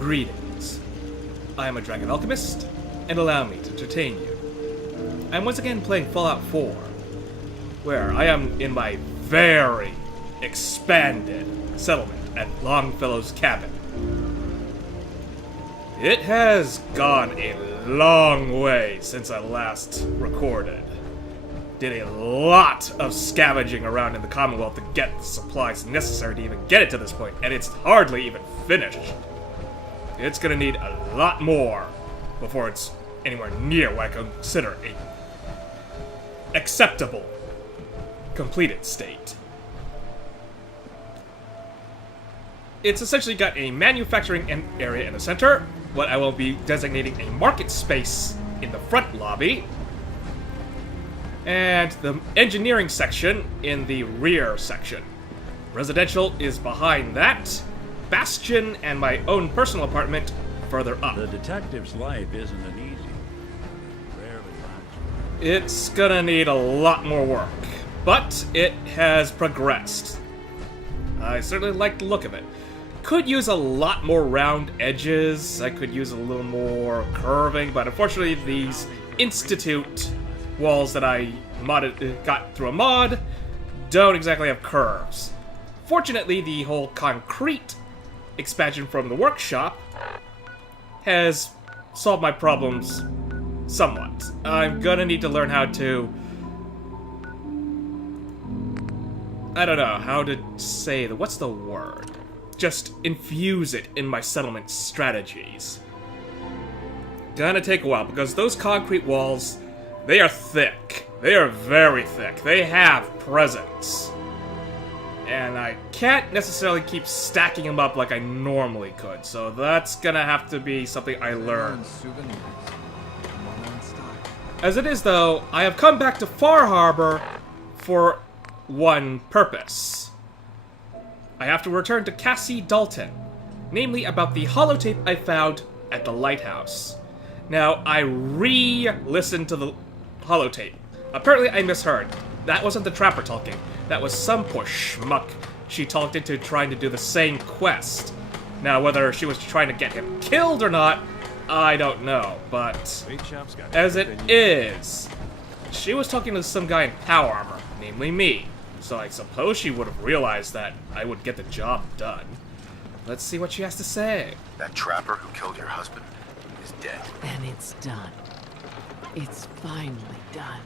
Greetings. I am a Dragon Alchemist, and allow me to entertain you. I am once again playing Fallout 4, where I am in my very expanded settlement at Longfellow's cabin. It has gone a long way since I last recorded. Did a lot of scavenging around in the Commonwealth to get the supplies necessary to even get it to this point, and it's hardly even finished. It's gonna need a lot more before it's anywhere near what I consider a acceptable, completed state. It's essentially got a manufacturing area in the center, what I will be designating a market space in the front lobby, and the engineering section in the rear section. Residential is behind that, Bastion and my own personal apartment further up. The detective's life isn't an easy one. Rarely runs. It's gonna need a lot more work, but it has progressed. I certainly like the look of it. Could use a lot more round edges, I could use a little more curving, but unfortunately these Institute walls that I got through a mod don't exactly have curves. Fortunately, the whole concrete expansion from the workshop has solved my problems somewhat. I'm gonna need to learn how to... I don't know how to say that. What's the word? Just infuse it in my settlement strategies. Gonna take a while, because those concrete walls, they are thick. They are very thick. They have presence. And I can't necessarily keep stacking them up like I normally could, so that's gonna have to be something I learn. As it is, though, I have come back to Far Harbor for one purpose. I have to return to Cassie Dalton, namely about the holotape I found at the lighthouse. Now, I re-listened to the holotape. Apparently I misheard. That wasn't the Trapper talking. That was some poor schmuck she talked into trying to do the same quest. Now, whether she was trying to get him killed or not, I don't know, but as it is, she was talking to some guy in power armor, namely me. So I suppose she would have realized that I would get the job done. Let's see what she has to say. That trapper who killed your husband is dead. And it's done. It's finally done.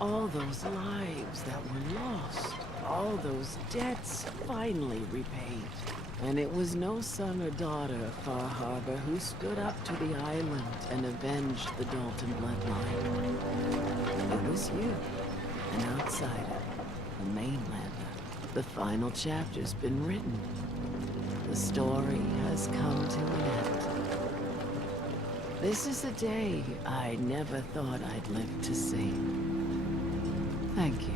All those lives that were lost, all those debts finally repaid. And it was no son or daughter of Far Harbor who stood up to the island and avenged the Dalton bloodline. It was you, an outsider, a mainlander. The final chapter's been written. The story has come to an end. This is a day I never thought I'd live to see. Thank you.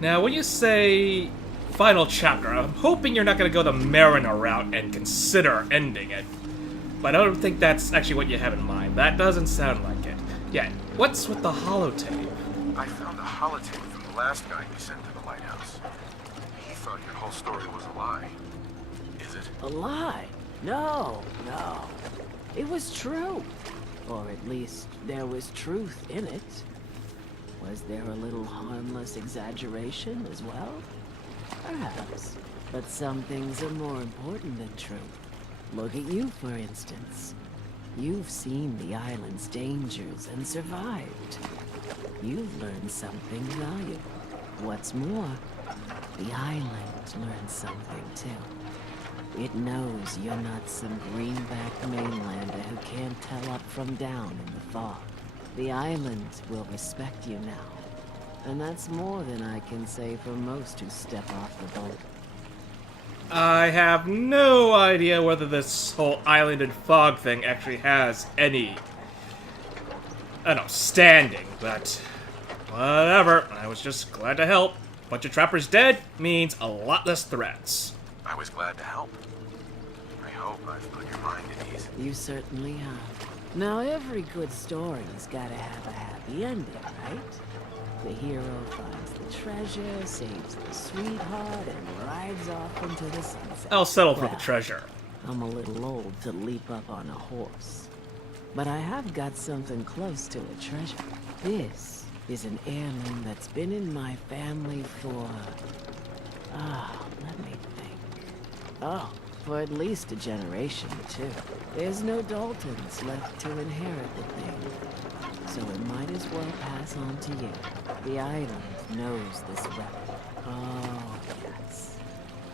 Now, when you say final chapter, I'm hoping you're not going to go the Mariner route and consider ending it. But I don't think that's actually what you have in mind. That doesn't sound like it. Yeah, what's with the holotape? I found a holotape from the last guy you sent to the lighthouse. He thought your whole story was a lie. Is it? A lie? No. It was true. Or at least there was truth in it. Was there a little harmless exaggeration as well? Perhaps. But some things are more important than truth. Look at you, for instance. You've seen the island's dangers and survived. You've learned something valuable. What's more, the island learned something too. It knows you're not some greenback mainlander who can't tell up from down in the fog. The island will respect you now. And that's more than I can say for most who step off the boat. I have no idea whether this whole island and fog thing actually has any, I don't know, standing, but whatever. I was just glad to help. Bunch of trappers dead means a lot less threats. I was glad to help. I hope I've put your mind at ease. You certainly have. Now, every good story's gotta have a happy ending, right? The hero finds the treasure, saves the sweetheart, and rides off into the sunset. I'll settle for the treasure. I'm a little old to leap up on a horse. But I have got something close to a treasure. This is an heirloom that's been in my family for... let me think. Oh, for at least a generation, too. There's no Daltons left to inherit the thing. So it might as well pass on to you. The island knows this weapon. Oh, yes.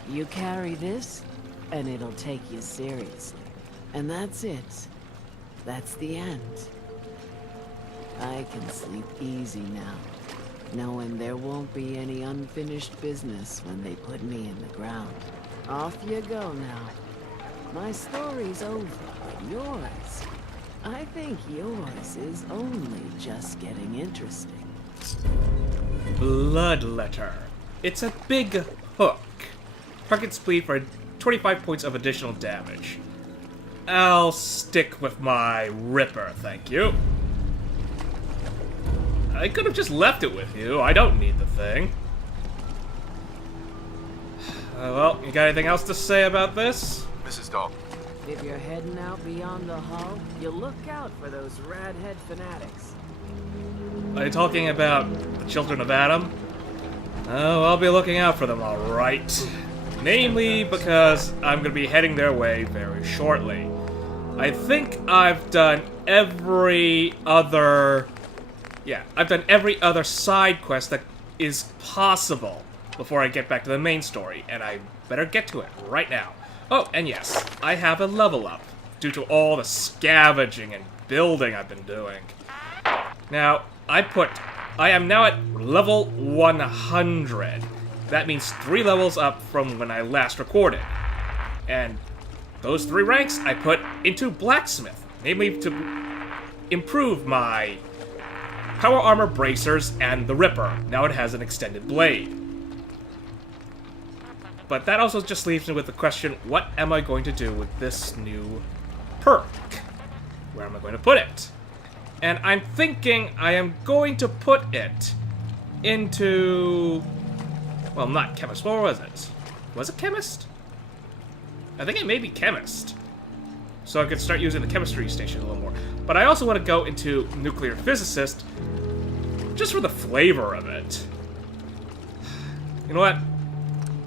You carry this, and it'll take you seriously. And that's it. That's the end. I can sleep easy now, knowing there won't be any unfinished business when they put me in the ground. Off you go now. My story's over, but yours... I think yours is only just getting interesting. Blood letter. It's a big hook. Target speed for 25 points of additional damage. I'll stick with my Ripper, thank you. I could have just left it with you. I don't need the thing. Well, you got anything else to say about this? Mrs. Dalton. If you're heading out beyond the hull, you look out for those radhead fanatics. Are you talking about the Children of Adam? Oh, I'll be looking out for them, alright. Namely because I'm going to be heading their way very shortly. I think I've done every other... Yeah, I've done every other side quest that is possible before I get back to the main story, and I better get to it right now. Oh, and yes, I have a level up, due to all the scavenging and building I've been doing. Now, I am now at level 100. That means 3 levels up from when I last recorded. And those 3 ranks I put into Blacksmith, namely to improve my power armor bracers and the Ripper. Now it has an extended blade. But that also just leaves me with the question, what am I going to do with this new perk? Where am I going to put it? And I'm thinking I am going to put it into... Well, not Chemist. What was it? Was it Chemist? I think it may be Chemist. So I could start using the chemistry station a little more. But I also want to go into Nuclear Physicist, just for the flavor of it. You know what?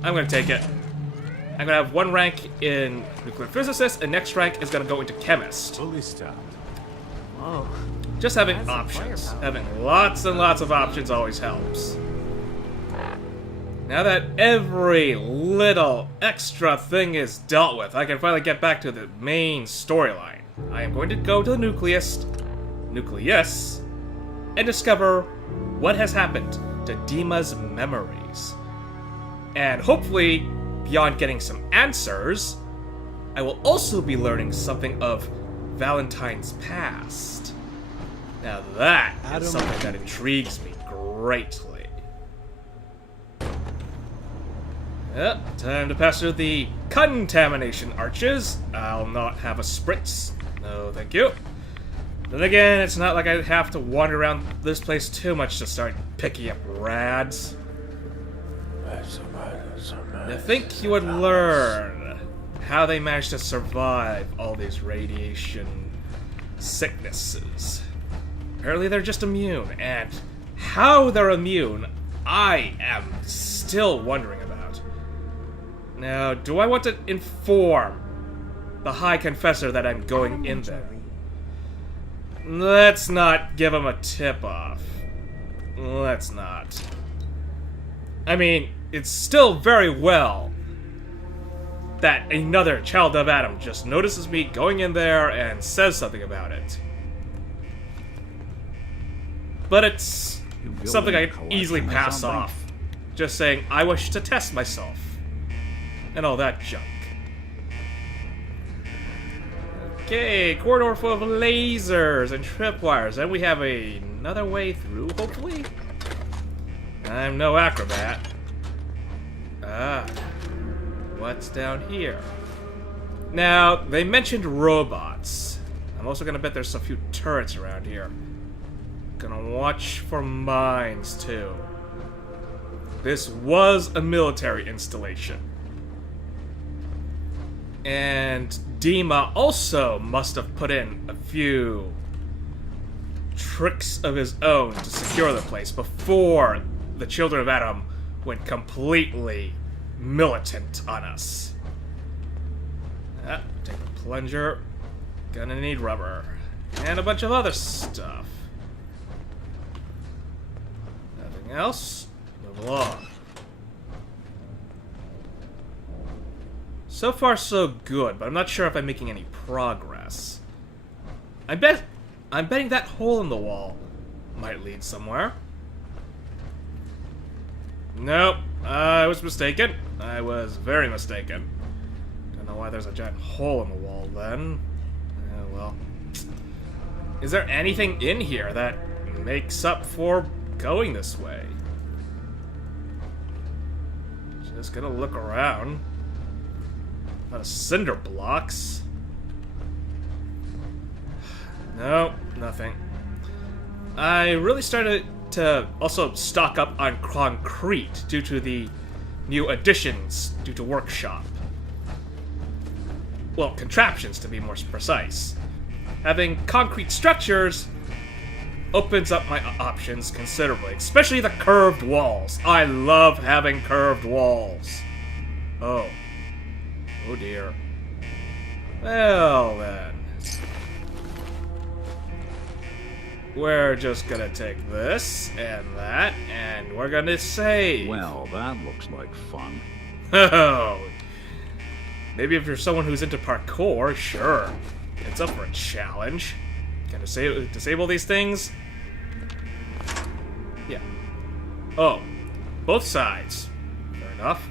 I'm going to take it. I'm going to have 1 rank in Nuclear Physicist, and next rank is going to go into Chemist. Fully stopped. Whoa. Just having That's some options. firepower. Having lots and lots of options always helps. Now that every little extra thing is dealt with, I can finally get back to the main storyline. I am going to go to the Nucleus, and discover what has happened to Dima's memories. And hopefully, beyond getting some answers, I will also be learning something of Valentine's past. Now that is something that intrigues me greatly. Yep, time to pass through the contamination arches. I'll not have a spritz. No, thank you. Then again, it's not like I have to wander around this place too much to start picking up rads. You think you would learn how they managed to survive all these radiation sicknesses. Apparently they're just immune, and how they're immune, I am still wondering about. Now, do I want to inform the High Confessor that I'm going in there? Let's not give him a tip-off. Let's not. I mean, it's still very well that another child of Adam just notices me going in there and says something about it. But it's something I can easily pass off. Just saying, I wish to test myself. And all that junk. Okay, corridor full of lasers and tripwires. And we have another way through, hopefully? I'm no acrobat. Ah. What's down here? Now, they mentioned robots. I'm also gonna bet there's a few turrets around here. Gonna watch for mines, too. This was a military installation. And Dima also must have put in a few tricks of his own to secure the place before the Children of Adam went completely militant on us. Take a plunger. Gonna need rubber. And a bunch of other stuff. Nothing else? Move along. So far, so good, but I'm not sure if I'm making any progress. I'm betting that hole in the wall might lead somewhere. Nope, I was mistaken. I was very mistaken. Don't know why there's a giant hole in the wall then. Well. Is there anything in here that makes up for going this way? Just gonna look around. A lot of cinder blocks. No, nothing. I really started to also stock up on concrete due to the new additions due to workshop. Well, contraptions to be more precise. Having concrete structures opens up my options considerably, especially the curved walls. I love having curved walls. Oh. Oh dear. Well then. We're just gonna take this and that, and we're gonna save. Well, that looks like fun. Oh. Maybe if you're someone who's into parkour, sure. It's up for a challenge. Can I disable these things? Yeah. Oh. Both sides. Fair enough.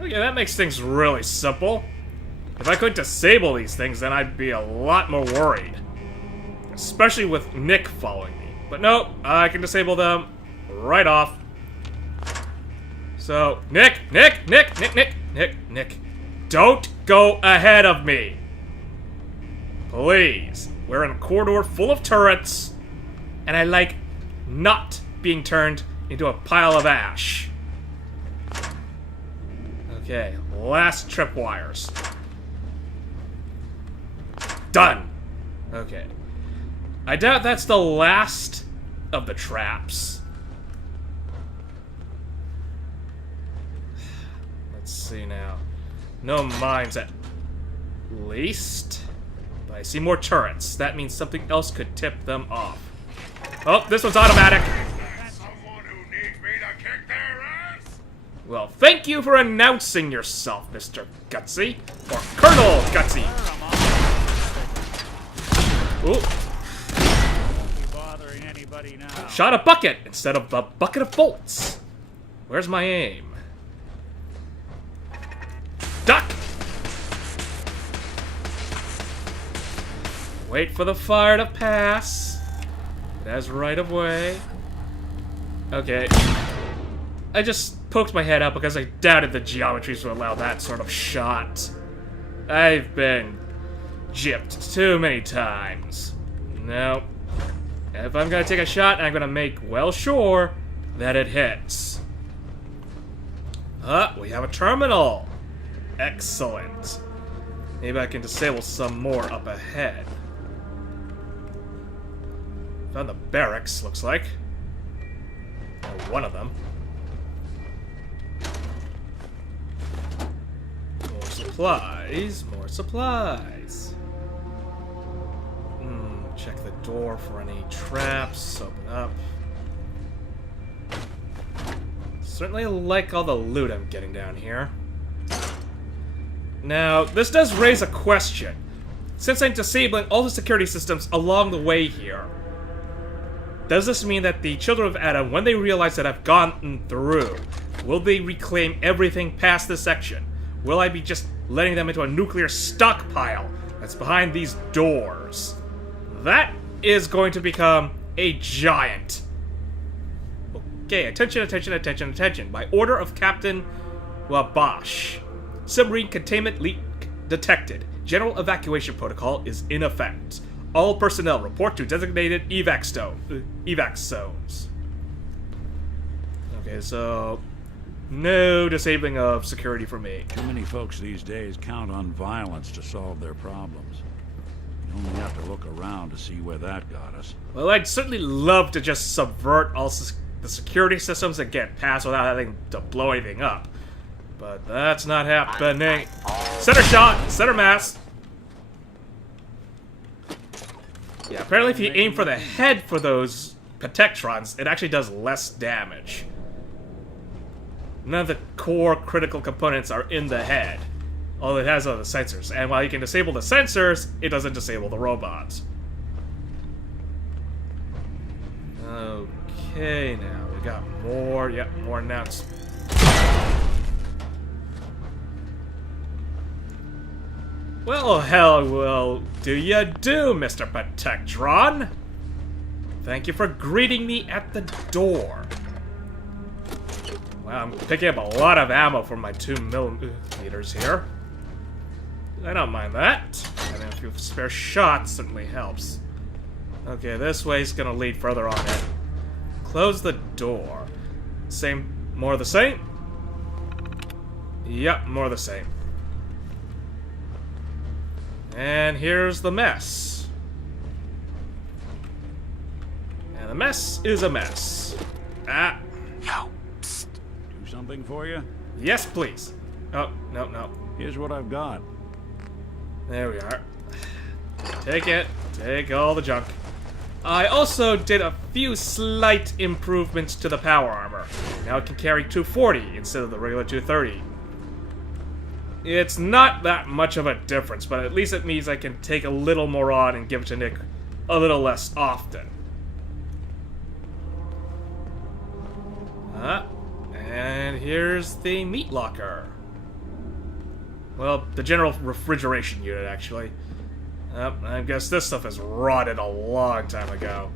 Okay, that makes things really simple. If I could disable these things, then I'd be a lot more worried. Especially with Nick following me. But nope, I can disable them right off. So, Nick, don't go ahead of me. Please. We're in a corridor full of turrets, and I like not being turned into a pile of ash. Okay, last tripwires. Done. Okay. I doubt that's the last of the traps. Let's see now. No mines at least. But I see more turrets. That means something else could tip them off. Oh, this one's automatic. Someone who needs me to kick their ass? Well, thank you for announcing yourself, Mr. Gutsy. Or Colonel Gutsy. Ooh. Bothering anybody now? Shot a bucket instead of a bucket of bolts. Where's my aim? Duck! Wait for the fire to pass. It has right of way. Okay. I just poked my head out because I doubted the geometries would allow that sort of shot. I've been gypped too many times. No. If I'm gonna take a shot, I'm gonna make well sure that it hits. We have a terminal. Excellent. Maybe I can disable some more up ahead. Found the barracks, looks like. Or one of them. More supplies, more supplies. Check the door for any traps. Open up. Certainly like all the loot I'm getting down here. Now, this does raise a question. Since I'm disabling all the security systems along the way here, does this mean that the Children of Adam, when they realize that I've gone through, will they reclaim everything past this section? Will I be just letting them into a nuclear stockpile that's behind these doors? That is going to become a giant. Okay, attention, attention, attention, attention. By order of Captain Wabash. Submarine containment leak detected. General evacuation protocol is in effect. All personnel report to designated evac zones. Okay, so No disabling of security for me. Too many folks these days count on violence to solve their problems. You only have to look around to see where that got us. Well, I'd certainly love to just subvert all the security systems and get past without having to blow anything up. But that's not happening. Center shot! Center mass! Yeah, apparently if you aim for the head for those Protectrons, it actually does less damage. None of the core critical components are in the head. All it has are the sensors. And while you can disable the sensors, it doesn't disable the robots. Okay, now we got more. Yep, more announcements. Well, hell, well, do you do, Mr. Protectron? Thank you for greeting me at the door. Wow, I'm picking up a lot of ammo for my 2mm here. I don't mind that. And a few spare shots certainly helps. Okay, this way's gonna lead further on in. Close the door. Same, more the same? Yep, more the same. And here's the mess. And the mess is a mess. Ah. Yo, psst. Do something for you? Yes, please. Oh, no, no. Here's what I've got. There we are. Take it. Take all the junk. I also did a few slight improvements to the power armor. Now it can carry 240 instead of the regular 230. It's not that much of a difference, but at least it means I can take a little more on and give it to Nick a little less often. And here's the meat locker. Well, the general refrigeration unit, actually. I guess this stuff is rotted a long time ago.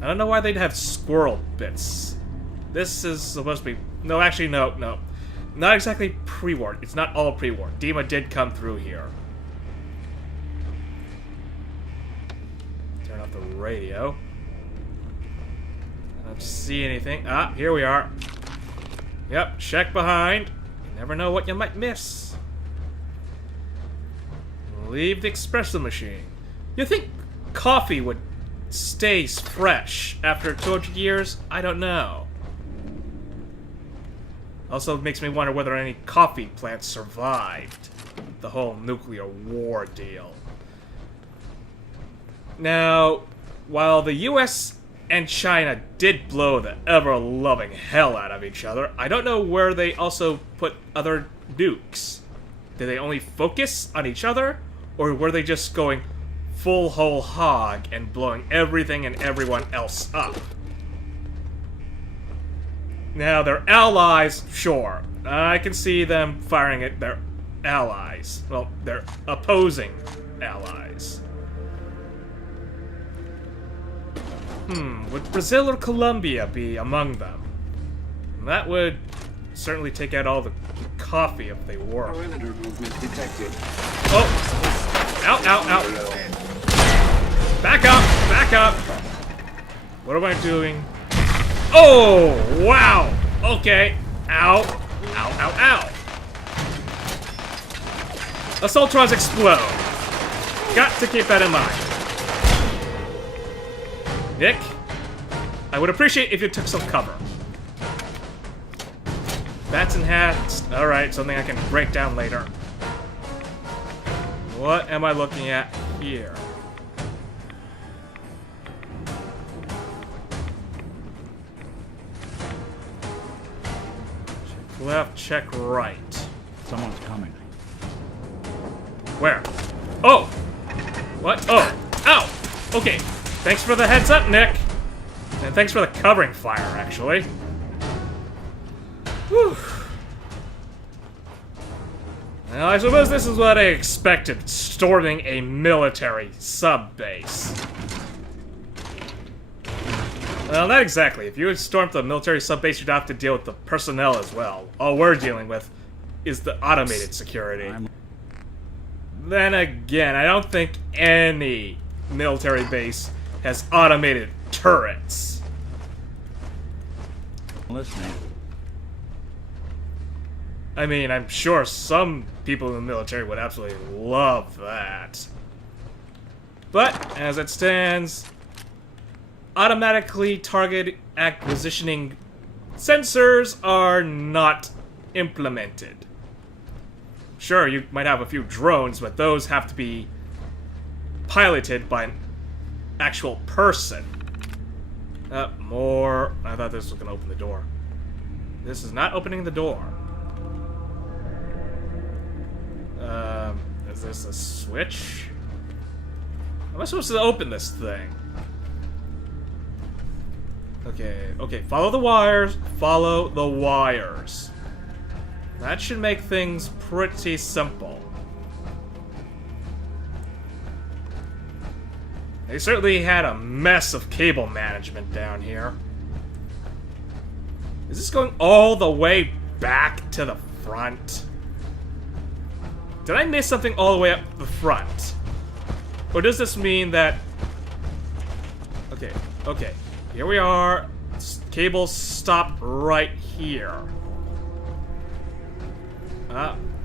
I don't know why they'd have squirrel bits. This is supposed to be... No, actually, no, no. Not exactly pre-war. It's not all pre-war. Dima did come through here. Turn off the radio. I don't see anything. Ah, here we are. Yep, check behind. You never know what you might miss. Leave the espresso machine. You think coffee would stay fresh after 200 years? I don't know. Also makes me wonder whether any coffee plants survived the whole nuclear war deal. Now, while the US and China did blow the ever-loving hell out of each other, I don't know where they also put other nukes. Did they only focus on each other? Or were they just going full whole hog and blowing everything and everyone else up? Now, their allies, sure. I can see them firing at their allies. Well, their opposing allies. Would Brazil or Colombia be among them? That would certainly take out all the coffee if they were. Perimeter movement detected. Oh! Ow, ow, ow! Back up! Back up! What am I doing? Oh! Wow! Okay. Ow. Ow, ow, ow. Assaultrons explode. Got to keep that in mind. Nick, I would appreciate if you took some cover. Bats and hats. Alright, something I can break down later. What am I looking at here? Check left, check right. Someone's coming. Where? Oh! What? Oh! Ow! Okay. Thanks for the heads up, Nick. And thanks for the covering fire, actually. Whew. Well, I suppose this is what I expected, storming a military sub-base. Well, not exactly. If you had stormed the military sub-base, you'd have to deal with the personnel as well. All we're dealing with is the automated security. Then again, I don't think any military base has automated turrets. Listening. I mean, I'm sure some people in the military would absolutely love that. But, as it stands, automatically target acquisitioning sensors are not implemented. Sure, you might have a few drones, but those have to be piloted by an actual person. More. I thought this was gonna open the door. This is not opening the door. Is this a switch? How am I supposed to open this thing? Okay, follow the wires. Follow the wires. That should make things pretty simple. They certainly had a mess of cable management down here. Is this going all the way back to the front? Did I miss something all the way up the front? Or does this mean that... Okay. Here we are. Cables stop right here.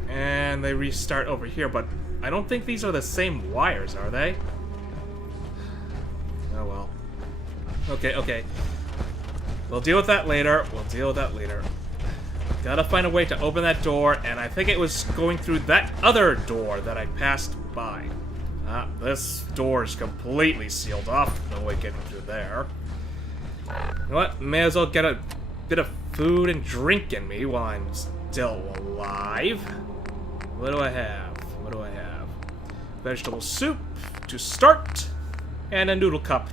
And they restart over here, but I don't think these are the same wires, are they? Oh well. Okay. We'll deal with that later. Gotta find a way to open that door, and I think it was going through that other door that I passed by. This door is completely sealed off. No way getting through there. You know what? May as well get a bit of food and drink in me while I'm still alive. What do I have? Vegetable soup to start, and a noodle cup.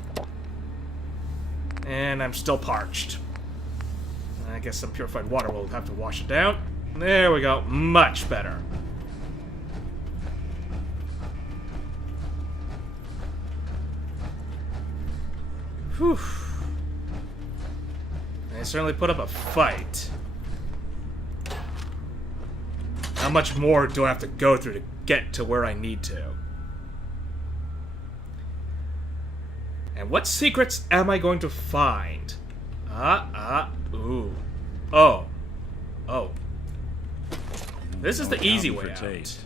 And I'm still parched. I guess some purified water will have to wash it down. There we go. Much better. Whew. I certainly put up a fight. How much more do I have to go through to get to where I need to? And what secrets am I going to find? Ooh. Oh. This is the easy way out.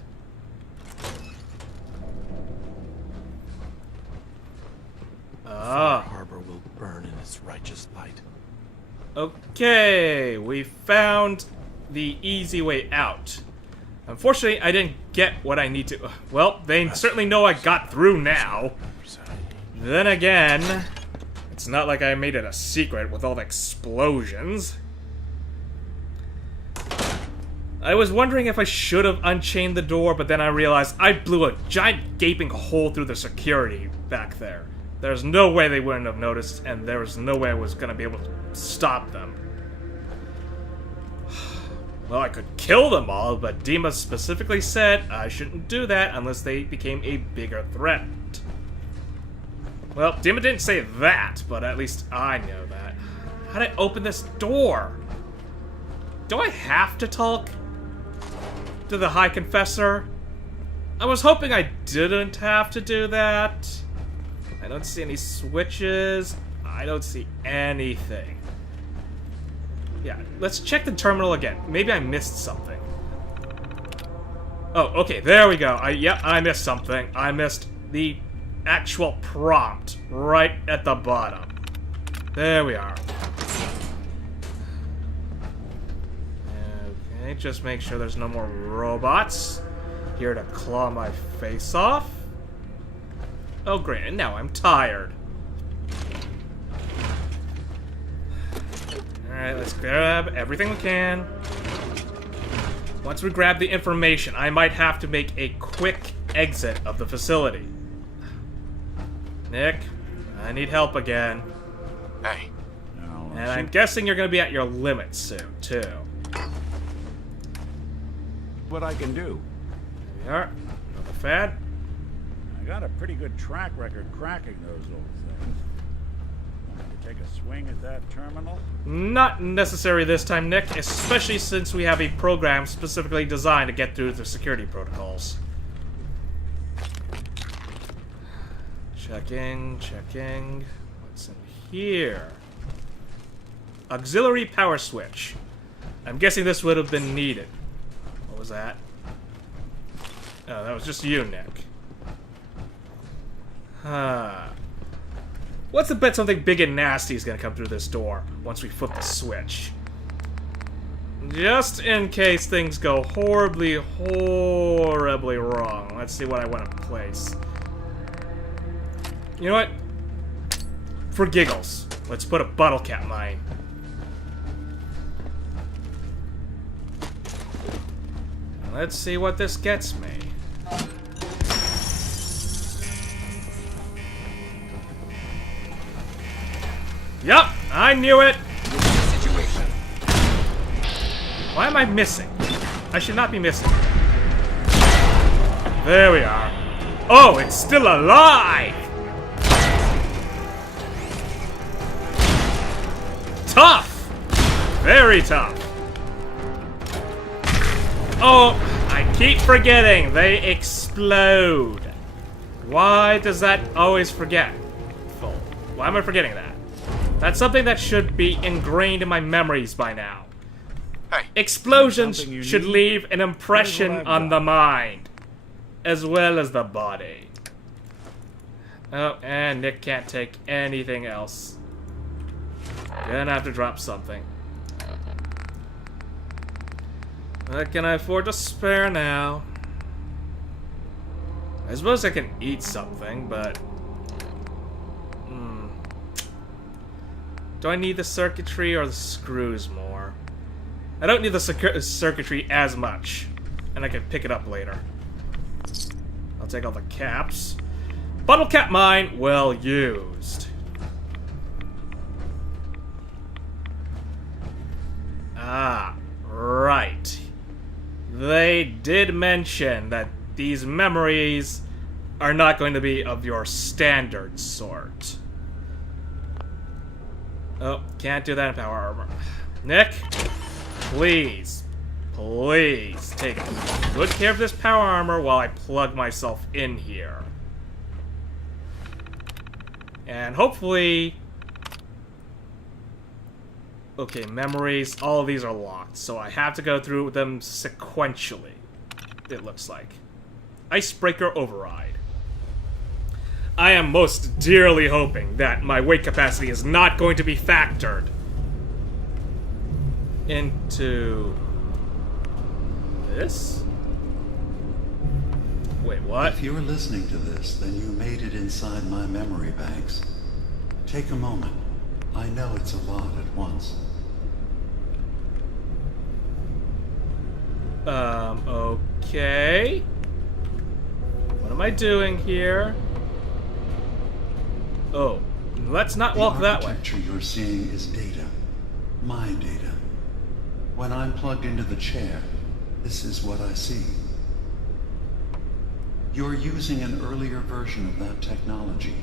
Far Harbor will burn in its righteous light. Okay, we found the easy way out. Unfortunately, I didn't get what I need to. Well, they certainly know I got through now. Then again, it's not like I made it a secret with all the explosions. I was wondering if I should have unchained the door, but then I realized I blew a giant gaping hole through the security back there. There's no way they wouldn't have noticed, and there was no way I was going to be able to stop them. Well, I could kill them all, but Dima specifically said I shouldn't do that unless they became a bigger threat. Well, Dima didn't say that, but at least I know that. How did I open this door? Do I have to talk to the High Confessor? I was hoping I didn't have to do that. I don't see any switches. I don't see anything. Yeah, let's check the terminal again. Maybe I missed something. Oh, okay, there we go. Yep, I missed something. I missed the actual prompt right at the bottom. There we are. Okay, just make sure there's no more robots here to claw my face off. Oh great, and now I'm tired. Alright, let's grab everything we can. Once we grab the information, I might have to make a quick exit of the facility. Nick, I need help again. Hey. And I'm guessing you're going to be at your limit soon, too. What I can do. There we are. Another fad. I got a pretty good track record cracking those old things. Want me to take a swing at that terminal? Not necessary this time, Nick, especially since we have a program specifically designed to get through the security protocols. Checking. What's in here? Auxiliary power switch. I'm guessing this would have been needed. was that? Oh, that was just you, Nick. Let's bet something big and nasty is gonna come through this door once we flip the switch. Just in case things go horribly, horribly wrong. Let's see what I want to place. You know what? For giggles, let's put a bottle cap mine. Let's see what this gets me. Yup, I knew it! Why am I missing? I should not be missing. There we are. Oh, it's still alive! Tough! Very tough. Oh, I keep forgetting. They explode. Why does that always forget? Why am I forgetting that? That's something that should be ingrained in my memories by now. Hey. Explosions Something you should need? leave an impression Here's what I've on got. the mind, as well as the body. Oh, and Nick can't take anything else. Gonna have to drop something. What can I afford to spare now? I suppose I can eat something, but... Do I need the circuitry or the screws more? I don't need the circuitry as much, and I can pick it up later. I'll take all the caps. Bottle cap mine, well used. Ah, right. They did mention that these memories are not going to be of your standard sort. Oh, can't do that in power armor. Nick, please, please take good care of this power armor while I plug myself in here. And hopefully... Okay, memories, all of these are locked, so I have to go through them sequentially, it looks like. Icebreaker override. I am most dearly hoping that my weight capacity is not going to be factored into this? Wait, what? If you're listening to this, then you made it inside my memory banks. Take a moment. I know it's a lot at once. Okay. What am I doing here? Oh, let's not walk that way. The architecture you're seeing is data. My data. When I'm plugged into the chair, this is what I see. You're using an earlier version of that technology.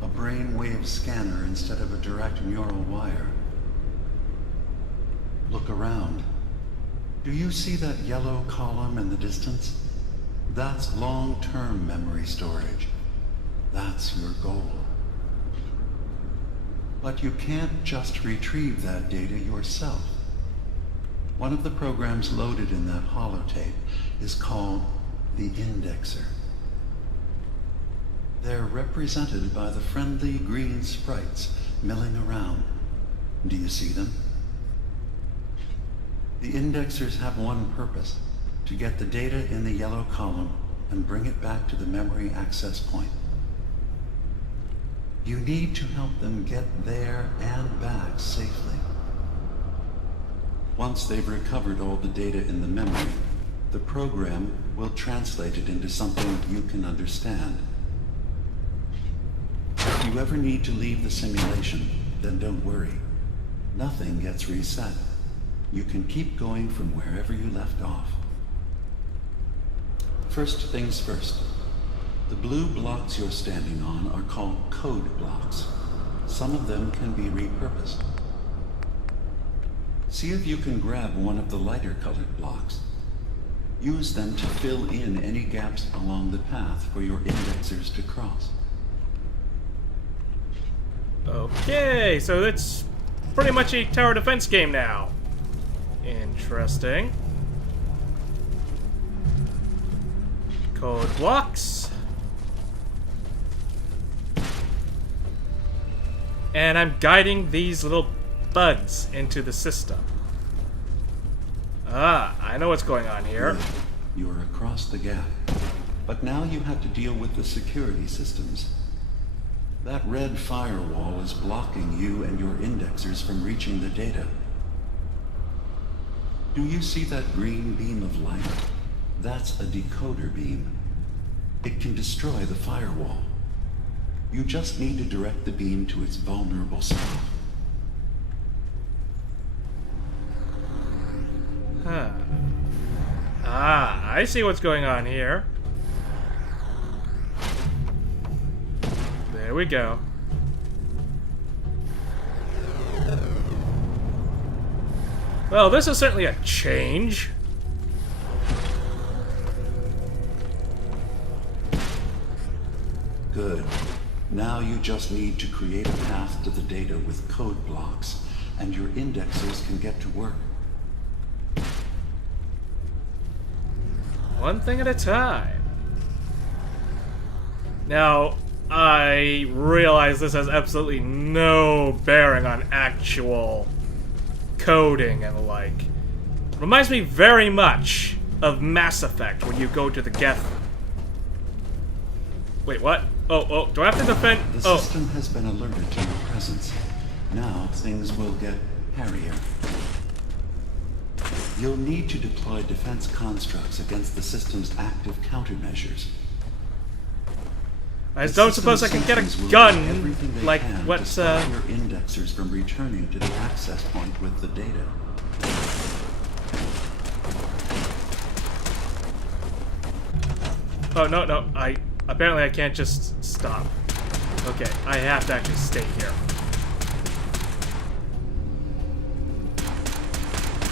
A brainwave scanner instead of a direct neural wire. Look around. Do you see that yellow column in the distance? That's long-term memory storage. That's your goal. But you can't just retrieve that data yourself. One of the programs loaded in that holotape is called the Indexer. They're represented by the friendly green sprites milling around. Do you see them? The indexers have one purpose: to get the data in the yellow column and bring it back to the memory access point. You need to help them get there and back safely. Once they've recovered all the data in the memory, the program will translate it into something you can understand. If you ever need to leave the simulation, then don't worry. Nothing gets reset. You can keep going from wherever you left off. First things first. The blue blocks you're standing on are called code blocks. Some of them can be repurposed. See if you can grab one of the lighter colored blocks. Use them to fill in any gaps along the path for your indexers to cross. Okay, so it's pretty much a tower defense game now. Interesting. Code blocks. And I'm guiding these little bugs into the system. Ah, I know what's going on here. Good. You are across the gap. But now you have to deal with the security systems. That red firewall is blocking you and your indexers from reaching the data. Do you see that green beam of light? That's a decoder beam. It can destroy the firewall. You just need to direct the beam to its vulnerable spot. Huh. Ah, I see what's going on here. There we go. Well, this is certainly a change. Good. Now you just need to create a path to the data with code blocks, and your indexers can get to work. One thing at a time. Now, I realize this has absolutely no bearing on actual coding and the like. It reminds me very much of Mass Effect when you go to the Geth. Wait, what? Oh, do I have to defend? The system has been alerted to your presence. Now things will get hairier. You'll need to deploy defense constructs against the system's active countermeasures. I don't suppose I can get a gun like what's your indexers from returning to the access point with the data. Oh, no, apparently I can't just stop. Okay, I have to actually stay here.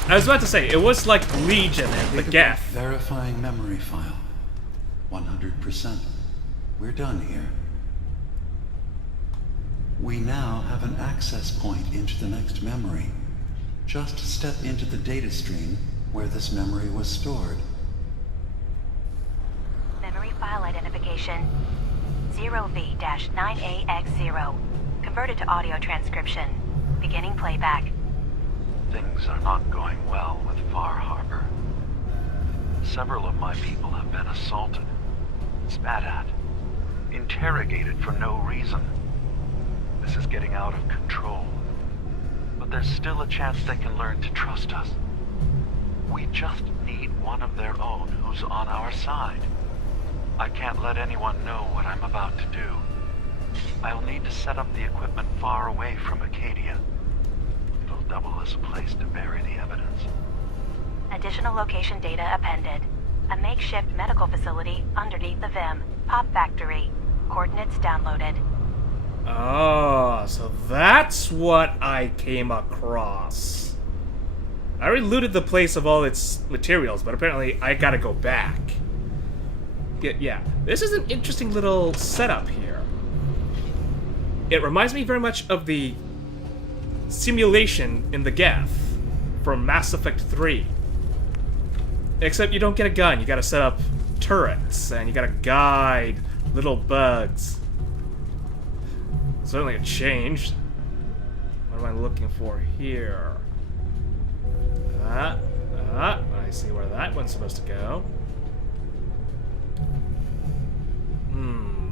I was about to say, it was like Legion and the Geth. Verifying memory file. 100%. We're done here. We now have an access point into the next memory. Just step into the data stream where this memory was stored. Memory file identification 0V-9AX0. Converted to audio transcription. Beginning playback. Things are not going well with Far Harbor. Several of my people have been assaulted, spat at, interrogated for no reason. This is getting out of control. But there's still a chance they can learn to trust us. We just need one of their own who's on our side. I can't let anyone know what I'm about to do. I'll need to set up the equipment far away from Acadia. It'll double as a place to bury the evidence. Additional location data appended. A makeshift medical facility underneath the VIM. Pop factory. Coordinates downloaded. Oh, so that's what I came across. I already looted the place of all its materials, but apparently I gotta go back. Yeah, this is an interesting little setup here. It reminds me very much of the simulation in the Geth from Mass Effect 3. Except you don't get a gun, you gotta set up turrets, and you gotta guide little bugs. Certainly a change. What am I looking for here? I see where that one's supposed to go.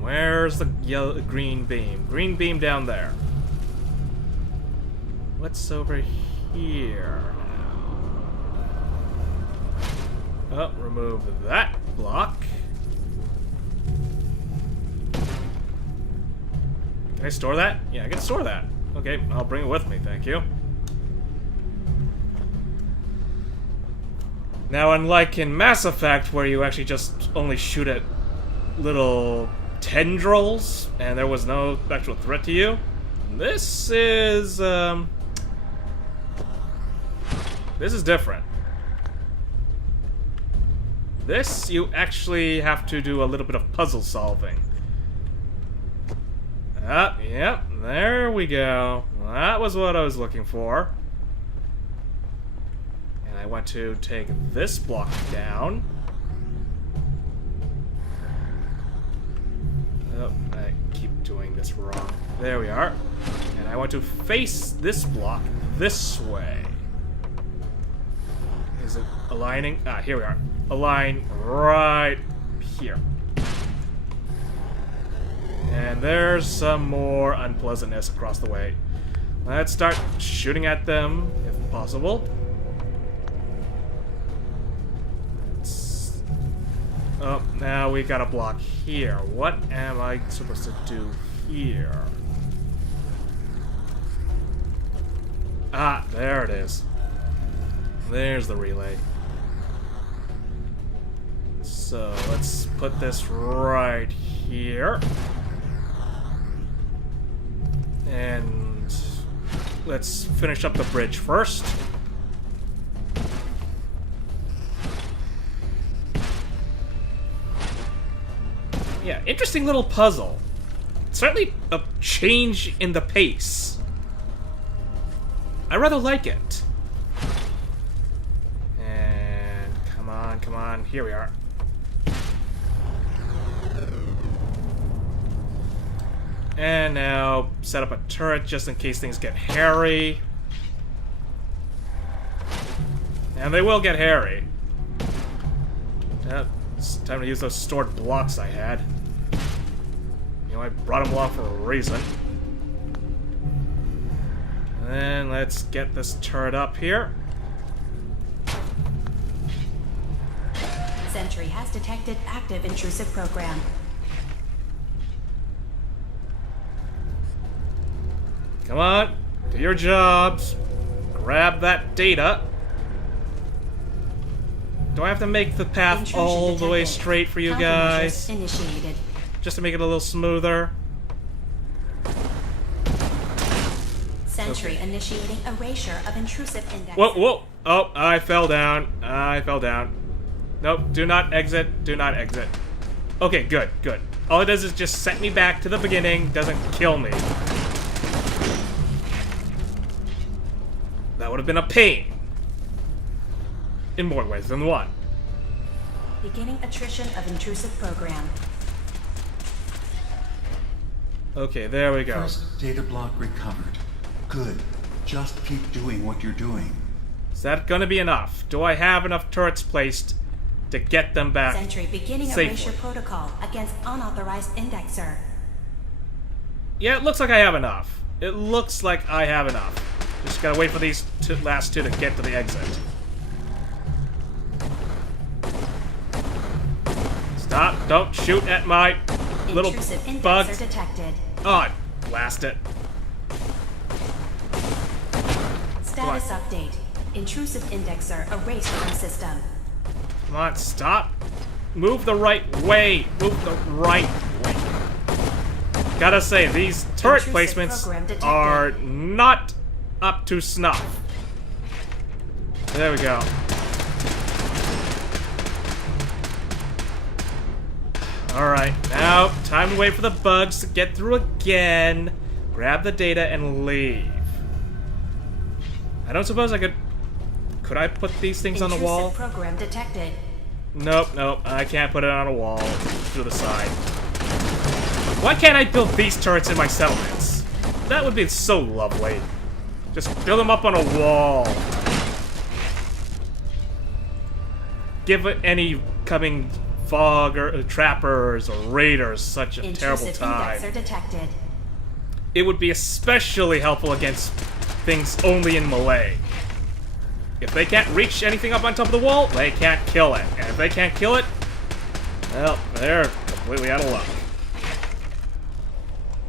Where's the green beam? Green beam down there. What's over here now? Oh, remove that block. Can I store that? Yeah, I can store that. Okay, I'll bring it with me, thank you. Now, unlike in Mass Effect, where you actually just only shoot at little tendrils, and there was no actual threat to you, this is different. This, you actually have to do a little bit of puzzle solving. Yep, there we go. That was what I was looking for. And I want to take this block down. this wrong. There we are. And I want to face this block this way. Is it aligning? Ah, here we are. Align right here. And there's some more unpleasantness across the way. Let's start shooting at them, if possible. Oh, now we got a block here. What am I supposed to do here? Ah, there it is. There's the relay. So let's put this right here. And let's finish up the bridge first. Yeah, interesting little puzzle. Certainly a change in the pace. I rather like it. And come on, here we are. And now set up a turret just in case things get hairy. And they will get hairy. It's time to use those stored blocks I had. You know, I brought them along for a reason. And then let's get this turret up here. Sentry has detected active intrusive program. Come on, do your jobs. Grab that data. Do I have to make the path Intrusion all the way detected. straight for you Countermeasures guys? Initiated. Just to make it a little smoother? Sentry initiating erasure of intrusive index. Whoa, whoa! Oh, I fell down. I fell down. Nope, do not exit. Do not exit. Okay, good, good. All it does is just set me back to the beginning, doesn't kill me. That would have been a pain. In more ways than one. Beginning attrition of intrusive program. Okay, there we go. First data block recovered. Good. Just keep doing what you're doing. Is that gonna be enough? Do I have enough turrets placed to get them back Sentry beginning safely? erasure protocol against unauthorized indexer. Yeah, it looks like I have enough. It looks like I have enough. Just gotta wait for these last two to get to the exit. Stop! Don't shoot at my little Intrusive indexer bugs. detected. Oh, blast it. Status update. Intrusive indexer erased from system. Come on, stop. Move the right way. Move the right way. Gotta say, these turret Intrusive placements program detected. are not up to snuff. There we go. Alright, now time to wait for the bugs to get through again. Grab the data and leave. I don't suppose I could... Could I put these things on the wall? Intrusive program detected. Nope, nope, I can't put it on a wall. To the side. Why can't I build these turrets in my settlements? That would be so lovely. Just build them up on a wall. Give any coming fog or trappers or raiders such a terrible Intrusive time. indexer detected. It would be especially helpful against things only in melee. If they can't reach anything up on top of the wall, they can't kill it. And if they can't kill it, well, they're completely out of luck.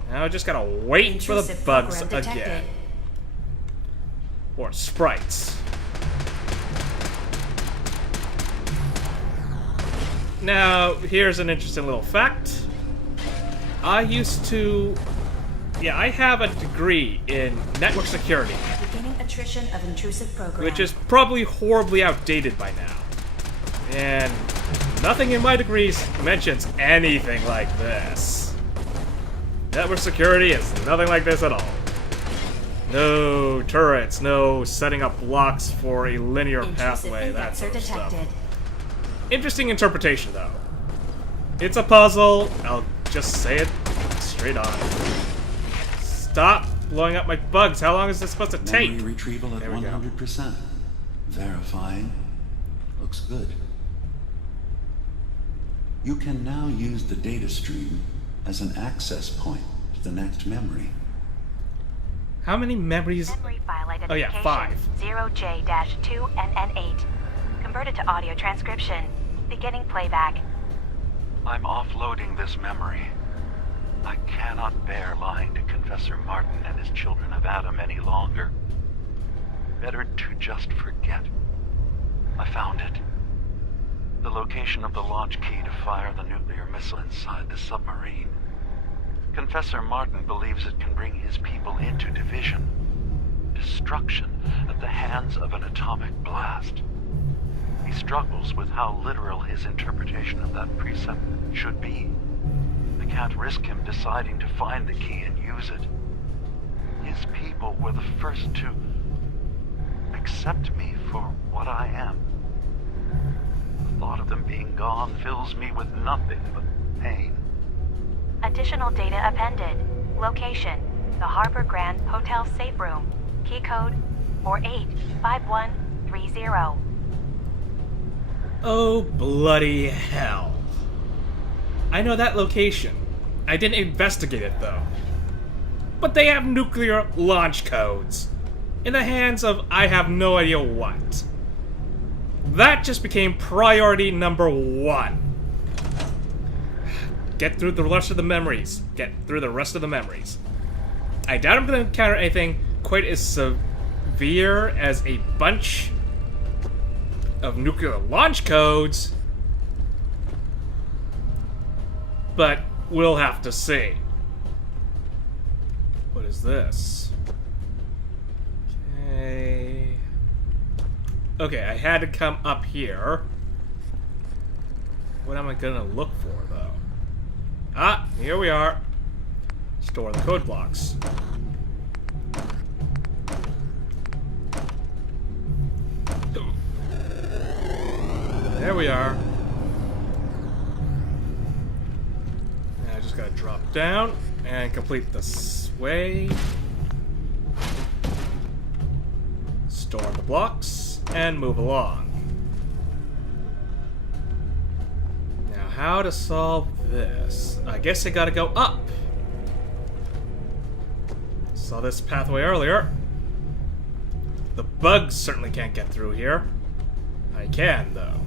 Now I just gotta wait for the Intrusive bugs program again. detected. Or sprites. Now, here's an interesting little fact. I used to... Yeah, I have a degree in network security, Beginning attrition of intrusive program. which is probably horribly outdated by now. And nothing in my degrees mentions anything like this. Network security is nothing like this at all. No turrets, no setting up blocks for a linear Intrusive pathway, that indexer sort of stuff. detected. Interesting interpretation, though. It's a puzzle, I'll just say it Straight on. Stop blowing up my bugs. How long is this supposed to take? Memory retrieval at There we go. 100%. Verifying. Looks good. You can now use the data stream as an access point to the next memory. How many memories? Memory file identification Oh yeah, 5. 0J-2NN8. Converted to audio transcription. Beginning playback. I'm offloading this memory. I cannot bear lying to Confessor Martin and his children of Adam any longer. Better to just forget. I found it. The location of the launch key to fire the nuclear missile inside the submarine. Confessor Martin believes it can bring his people into division, destruction at the hands of an atomic blast. He struggles with how literal his interpretation of that precept should be. I can't risk him deciding to find the key and use it. His people were the first to accept me for what I am. The thought of them being gone fills me with nothing but pain. Additional data appended. Location: the Harbor Grand Hotel safe room. Key code 485130. Oh, bloody hell. I know that location. I didn't investigate it, though. But they have nuclear launch codes. In the hands of I have no idea what. That just became priority number 1. Get through the rest of the memories. Get through the rest of the memories. I doubt I'm going to encounter anything quite as severe as a bunch of nuclear launch codes, but we'll have to see. What is this? Okay. Okay, I had to come up here. What am I gonna look for, though? Ah, here we are. Store the code blocks. There we are. Now I just gotta drop down and complete this way. Store the blocks and move along. Now, how to solve this? I guess I gotta go up. Saw this pathway earlier. The bugs certainly can't get through here. I can, though.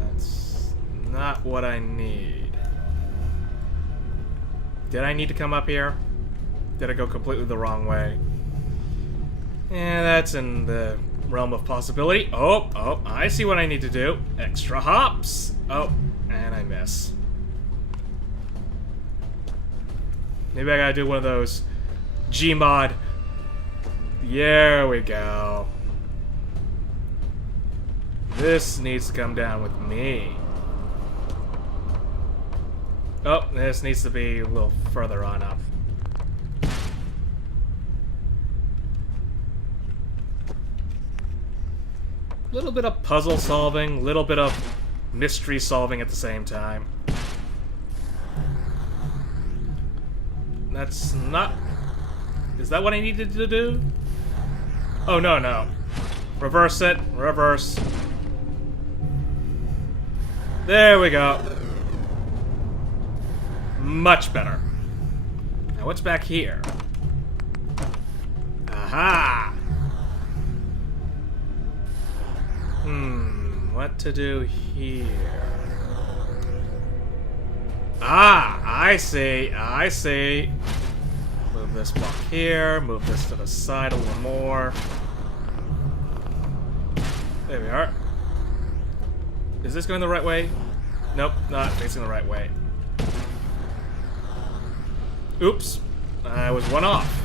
That's not what I need. Did I need to come up here? Did I go completely the wrong way? Yeah, that's in the realm of possibility. Oh, I see what I need to do. Extra hops. Oh, and I miss. Maybe I gotta do one of those Gmod. There we go. This needs to come down with me. Oh, this needs to be a little further on up. Little bit of puzzle solving, little bit of mystery solving at the same time. That's not... Is that what I needed to do? Oh, no. Reverse it. Reverse. There we go. Much better. Now what's back here? Aha! What to do here? Ah, I see. Move this block here, move this to the side a little more. There we are. Is this going the right way? Nope, not facing the right way. Oops, I was one off.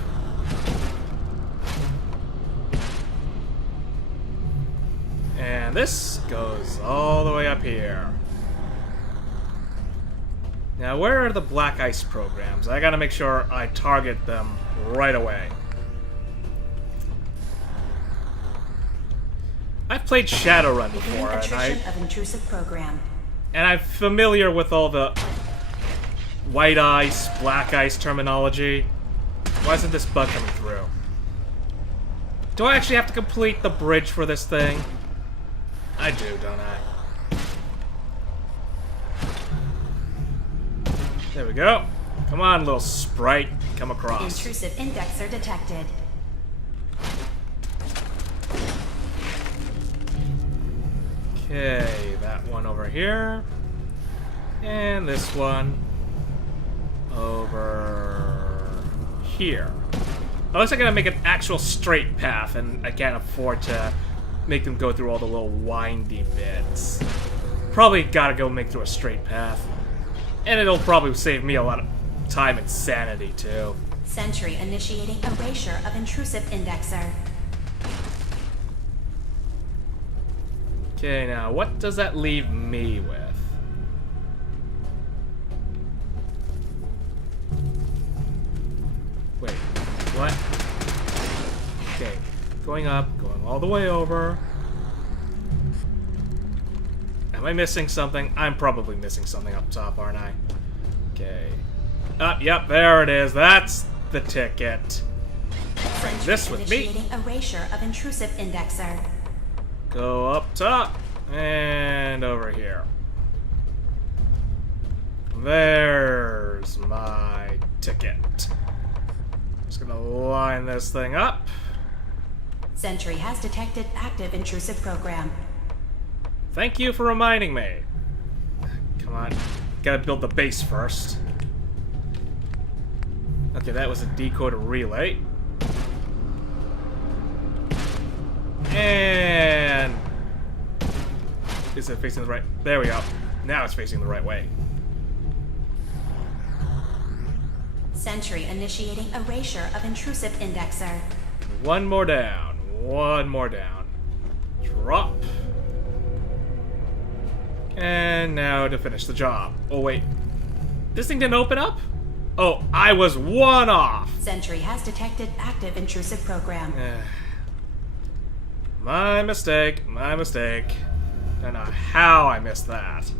And this goes all the way up here. Now, where are the black ice programs? I gotta make sure I target them right away. I've played Shadowrun before, Attrition of intrusive program. and I'm familiar with all the white ice, black ice terminology. Why isn't this bug coming through? Do I actually have to complete the bridge for this thing? I do, don't I? There we go. Come on, little sprite. Come across. Intrusive indexer detected. Okay, that one over here. And this one over here. Unless I gotta make an actual straight path, and I can't afford to make them go through all the little windy bits. Probably gotta go make through a straight path. And it'll probably save me a lot of time and sanity, too. Sentry initiating erasure of intrusive indexer. Okay, now what does that leave me with? Wait, what? Okay, going up, going all the way over. Am I missing something? I'm probably missing something up top, aren't I? Okay. Yep, there it is. That's the ticket. Bring this with me. Initiating erasure of intrusive indexer. Go up top and over here. There's my ticket. Just gonna line this thing up. Sentry has detected active intrusive program. Thank you for reminding me. Come on. Gotta build the base first. Okay, that was a decoder relay. And... is it facing the right... there we go. Now it's facing the right way. Sentry initiating erasure of intrusive indexer. One more down. One more down. Drop. And now to finish the job. Oh, wait. This thing didn't open up? Oh, I was one off. Sentry has detected active intrusive program. My mistake. My mistake. Don't know how I missed that.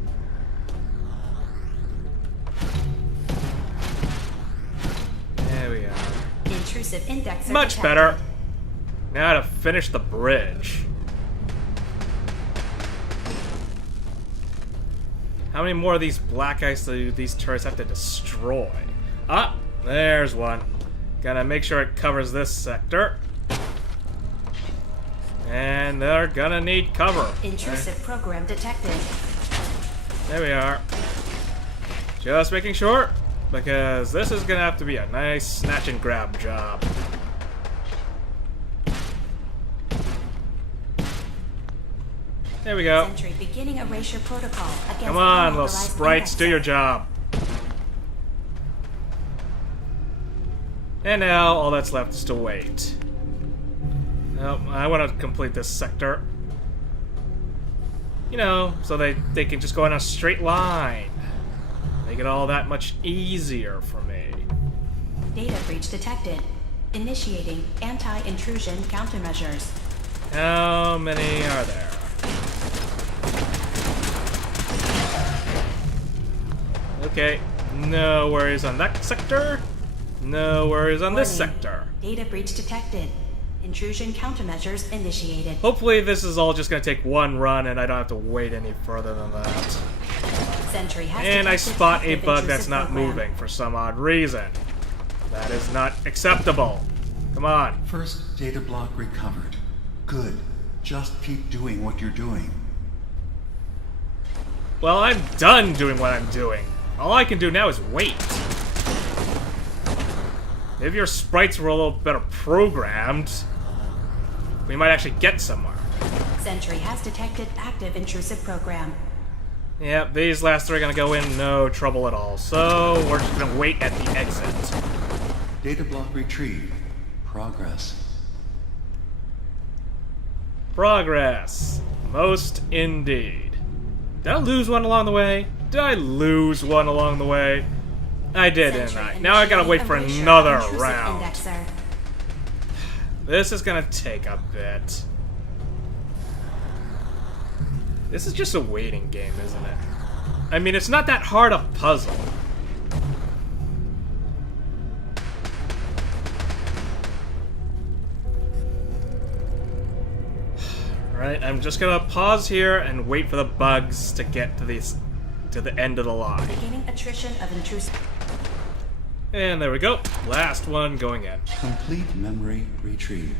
There we are. Intrusive indexer Much detected. better. Now to finish the bridge. How many more of these black ice do these turrets have to destroy? Ah, there's one. Gotta make sure it covers this sector. And they're gonna need cover. Intrusive program detected. There we are. Just making sure, because this is gonna have to be a nice snatch and grab job. There we go. Sentry beginning erasure protocol against Come on, little unauthorized sprites, do indexer. your job. And now all that's left is to wait. Nope, I want to complete this sector. You know, so they can just go in a straight line. Make it all that much easier for me. Data breach detected. Initiating anti-intrusion countermeasures. How many are there? Okay, no worries on that sector. No worries on this Warning. sector. Data breach detected. Intrusion countermeasures initiated. Hopefully this is all just going to take one run and I don't have to wait any further than that. Sentry has And I detected spot a active bug that's intrusive not program. moving for some odd reason. That is not acceptable. Come on. First data block recovered. Good. Just keep doing what you're doing. Well, I'm done doing what I'm doing. All I can do now is wait. If your sprites were a little better programmed, we might actually get somewhere. Sentry has detected active intrusive program. Yep, these last three are gonna go in no trouble at all. So we're just gonna wait at the exit. Data block retrieved. Progress. Progress. Most indeed. Did I lose one along the way? Did I lose one along the way? I did, didn't I? Now I gotta wait for Initiating another erasure of intrusive round. indexer. This is gonna take a bit. This is just a waiting game, isn't it? I mean, it's not that hard a puzzle. Alright, I'm just gonna pause here and wait for the bugs to get to the end of the line. Beginning attrition of intrusive. And there we go. Last one going in. Complete memory retrieved.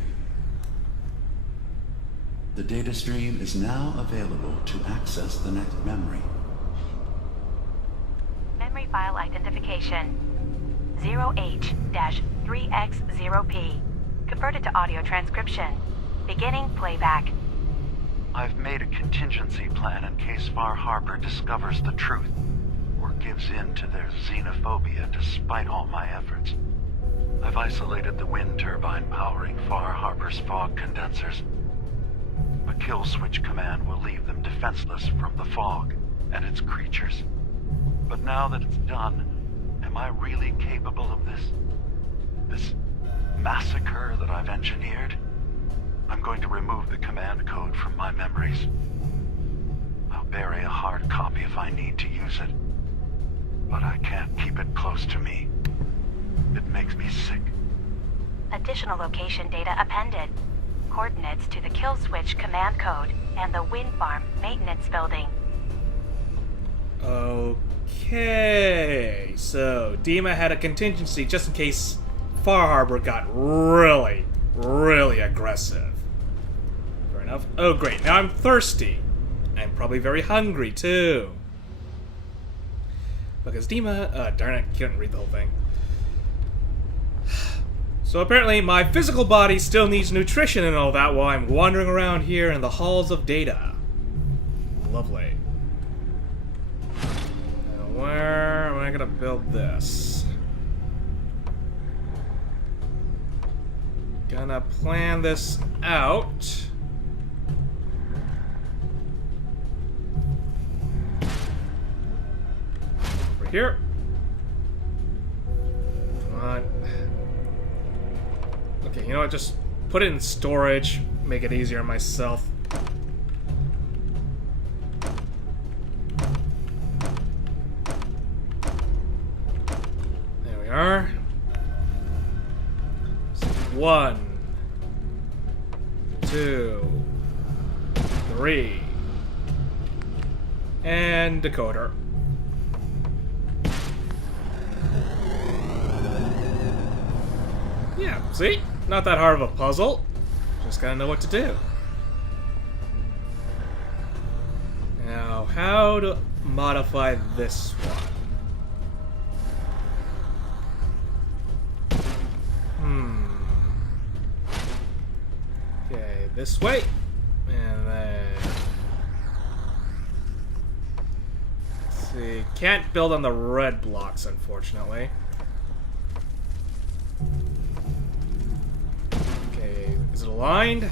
The data stream is now available to access the next memory. Memory file identification 0H-3X0P. Converted to audio transcription. Beginning playback. I've made a contingency plan in case Far Harbor discovers the truth, or gives in to their xenophobia despite all my efforts. I've isolated the wind turbine powering Far Harbor's fog condensers. A kill switch command will leave them defenseless from the fog and its creatures. But now that it's done, am I really capable of this? This massacre that I've engineered? I'm going to remove the command code from my memories. I'll bury a hard copy if I need to use it. But I can't keep it close to me. It makes me sick. Additional location data appended. Coordinates to the kill switch command code and the wind farm maintenance building. Okay, so Dima had a contingency just in case Far Harbor got really, really aggressive. Fair enough. Oh great, now I'm thirsty. I'm probably very hungry too. Because Dima, darn it, couldn't read the whole thing. So apparently my physical body still needs nutrition and all that while I'm wandering around here in the halls of data. Lovely. Now where am I gonna build this? Gonna plan this out. Over here. Come on. Okay, you know what? Just put it in storage. Make it easier on myself. There we are. So 1, 2, 3, and decoder. Yeah, see? Not that hard of a puzzle. Just gotta know what to do. Now, how to modify this one? Okay, this way. And then... let's see. Can't build on the red blocks, unfortunately. Is it aligned?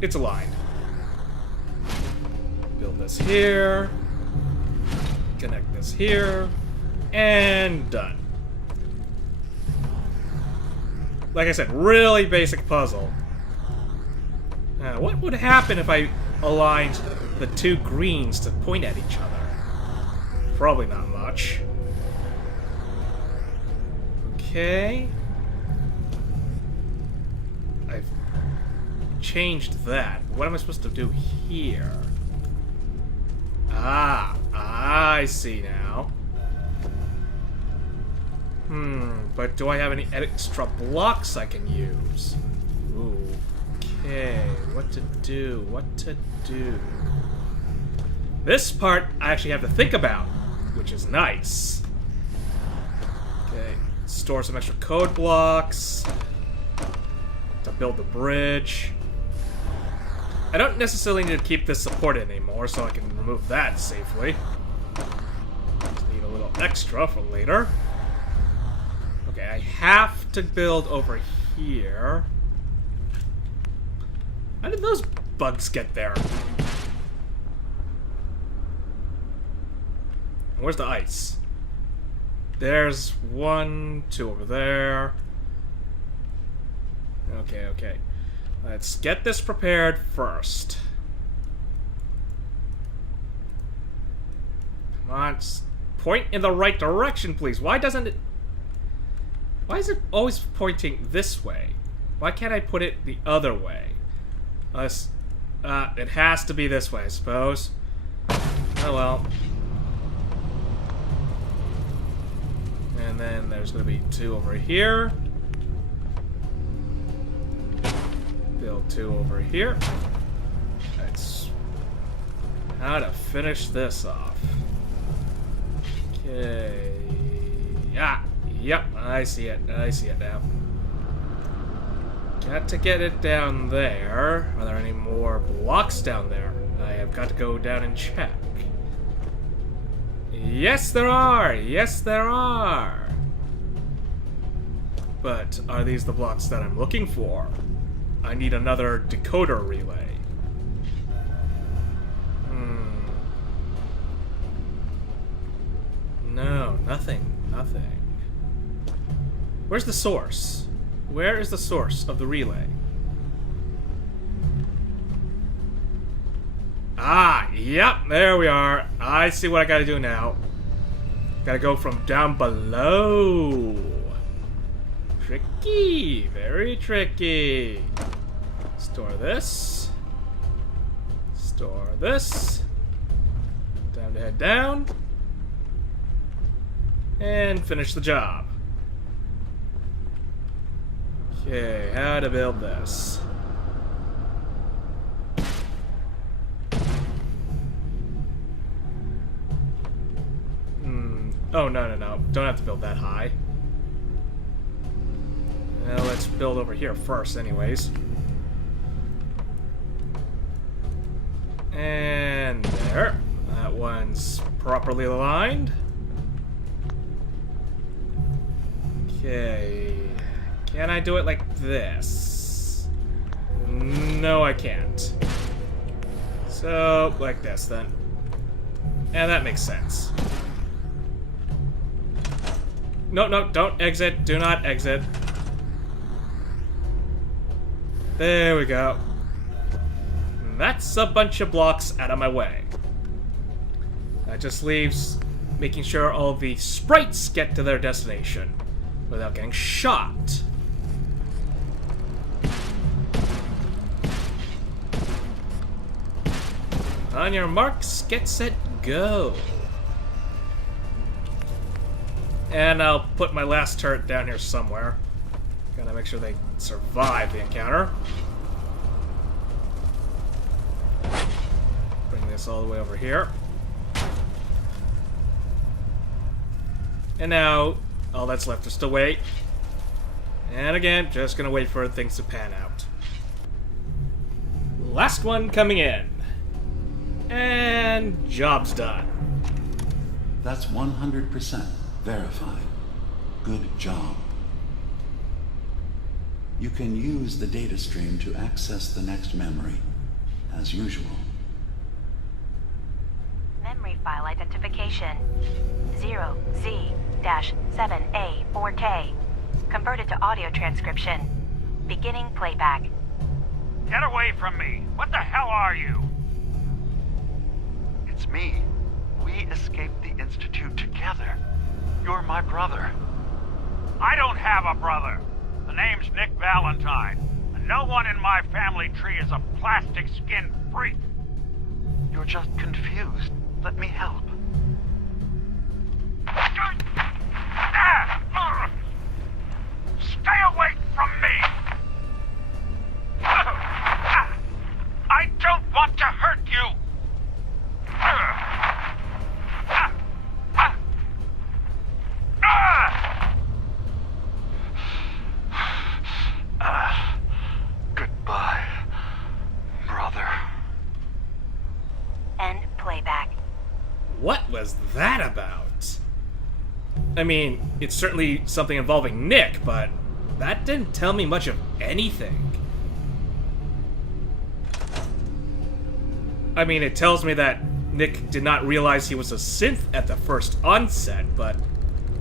It's aligned. Build this here. Connect this here. And done. Like I said, really basic puzzle. Now, what would happen if I aligned the two greens to point at each other? Probably not much. Okay. I've changed that. What am I supposed to do here? Ah, I see now. But do I have any extra blocks I can use? Ooh, okay, what to do, This part I actually have to think about, which is nice. Okay, store some extra code blocks to build the bridge. I don't necessarily need to keep this supported anymore, so I can remove that safely. Just need a little extra for later. Okay, I have to build over here. How did those bugs get there? Where's the ice? There's 1, 2 over there. Okay. Let's get this prepared first. Come on, point in the right direction, please. Why is it always pointing this way? Why can't I put it the other way? It has to be this way, I suppose. Oh well. And then there's going to be 2 over here. Build 2 over here. That's how to finish this off. Okay. Yeah. Yep. I see it. I see it now. Got to get it down there. Are there any more blocks down there? I have got to go down and check. Yes, there are! Yes, there are! But are these the blocks that I'm looking for? I need another decoder relay. No, nothing. Nothing. Where's the source? Where is the source of the relay? Ah, yep, there we are. I see what I gotta do now. Gotta go from down below. Tricky, very tricky. Store this. Store this. Time to head down. And finish the job. Okay, how to build this. Oh, no. Don't have to build that high. Well, let's build over here first, anyways. And there. That one's properly aligned. Okay. Can I do it like this? No, I can't. So, like this, then. And that makes sense. No, don't exit. Do not exit. There we go. That's a bunch of blocks out of my way. That just leaves making sure all the sprites get to their destination without getting shot. On your marks, get set, go. And I'll put my last turret down here somewhere. Gotta make sure they survive the encounter. Bring this all the way over here. And now, all that's left is to wait. And again, just gonna wait for things to pan out. Last one coming in. And job's done. That's 100% verified. Good job. You can use the data stream to access the next memory, as usual. Memory file identification 0Z-7A4K. Converted to audio transcription. Beginning playback. Get away from me! What the hell are you? It's me. We escaped the Institute together. You're my brother. I don't have a brother. The name's Nick Valentine, and no one in my family tree is a plastic-skinned freak. You're just confused. Let me help. Stay away from me! I don't want to hurt you! Goodbye, brother. End playback. What was that about? I mean, it's certainly something involving Nick, but that didn't tell me much of anything. I mean, it tells me that Nick did not realize he was a synth at the first onset, but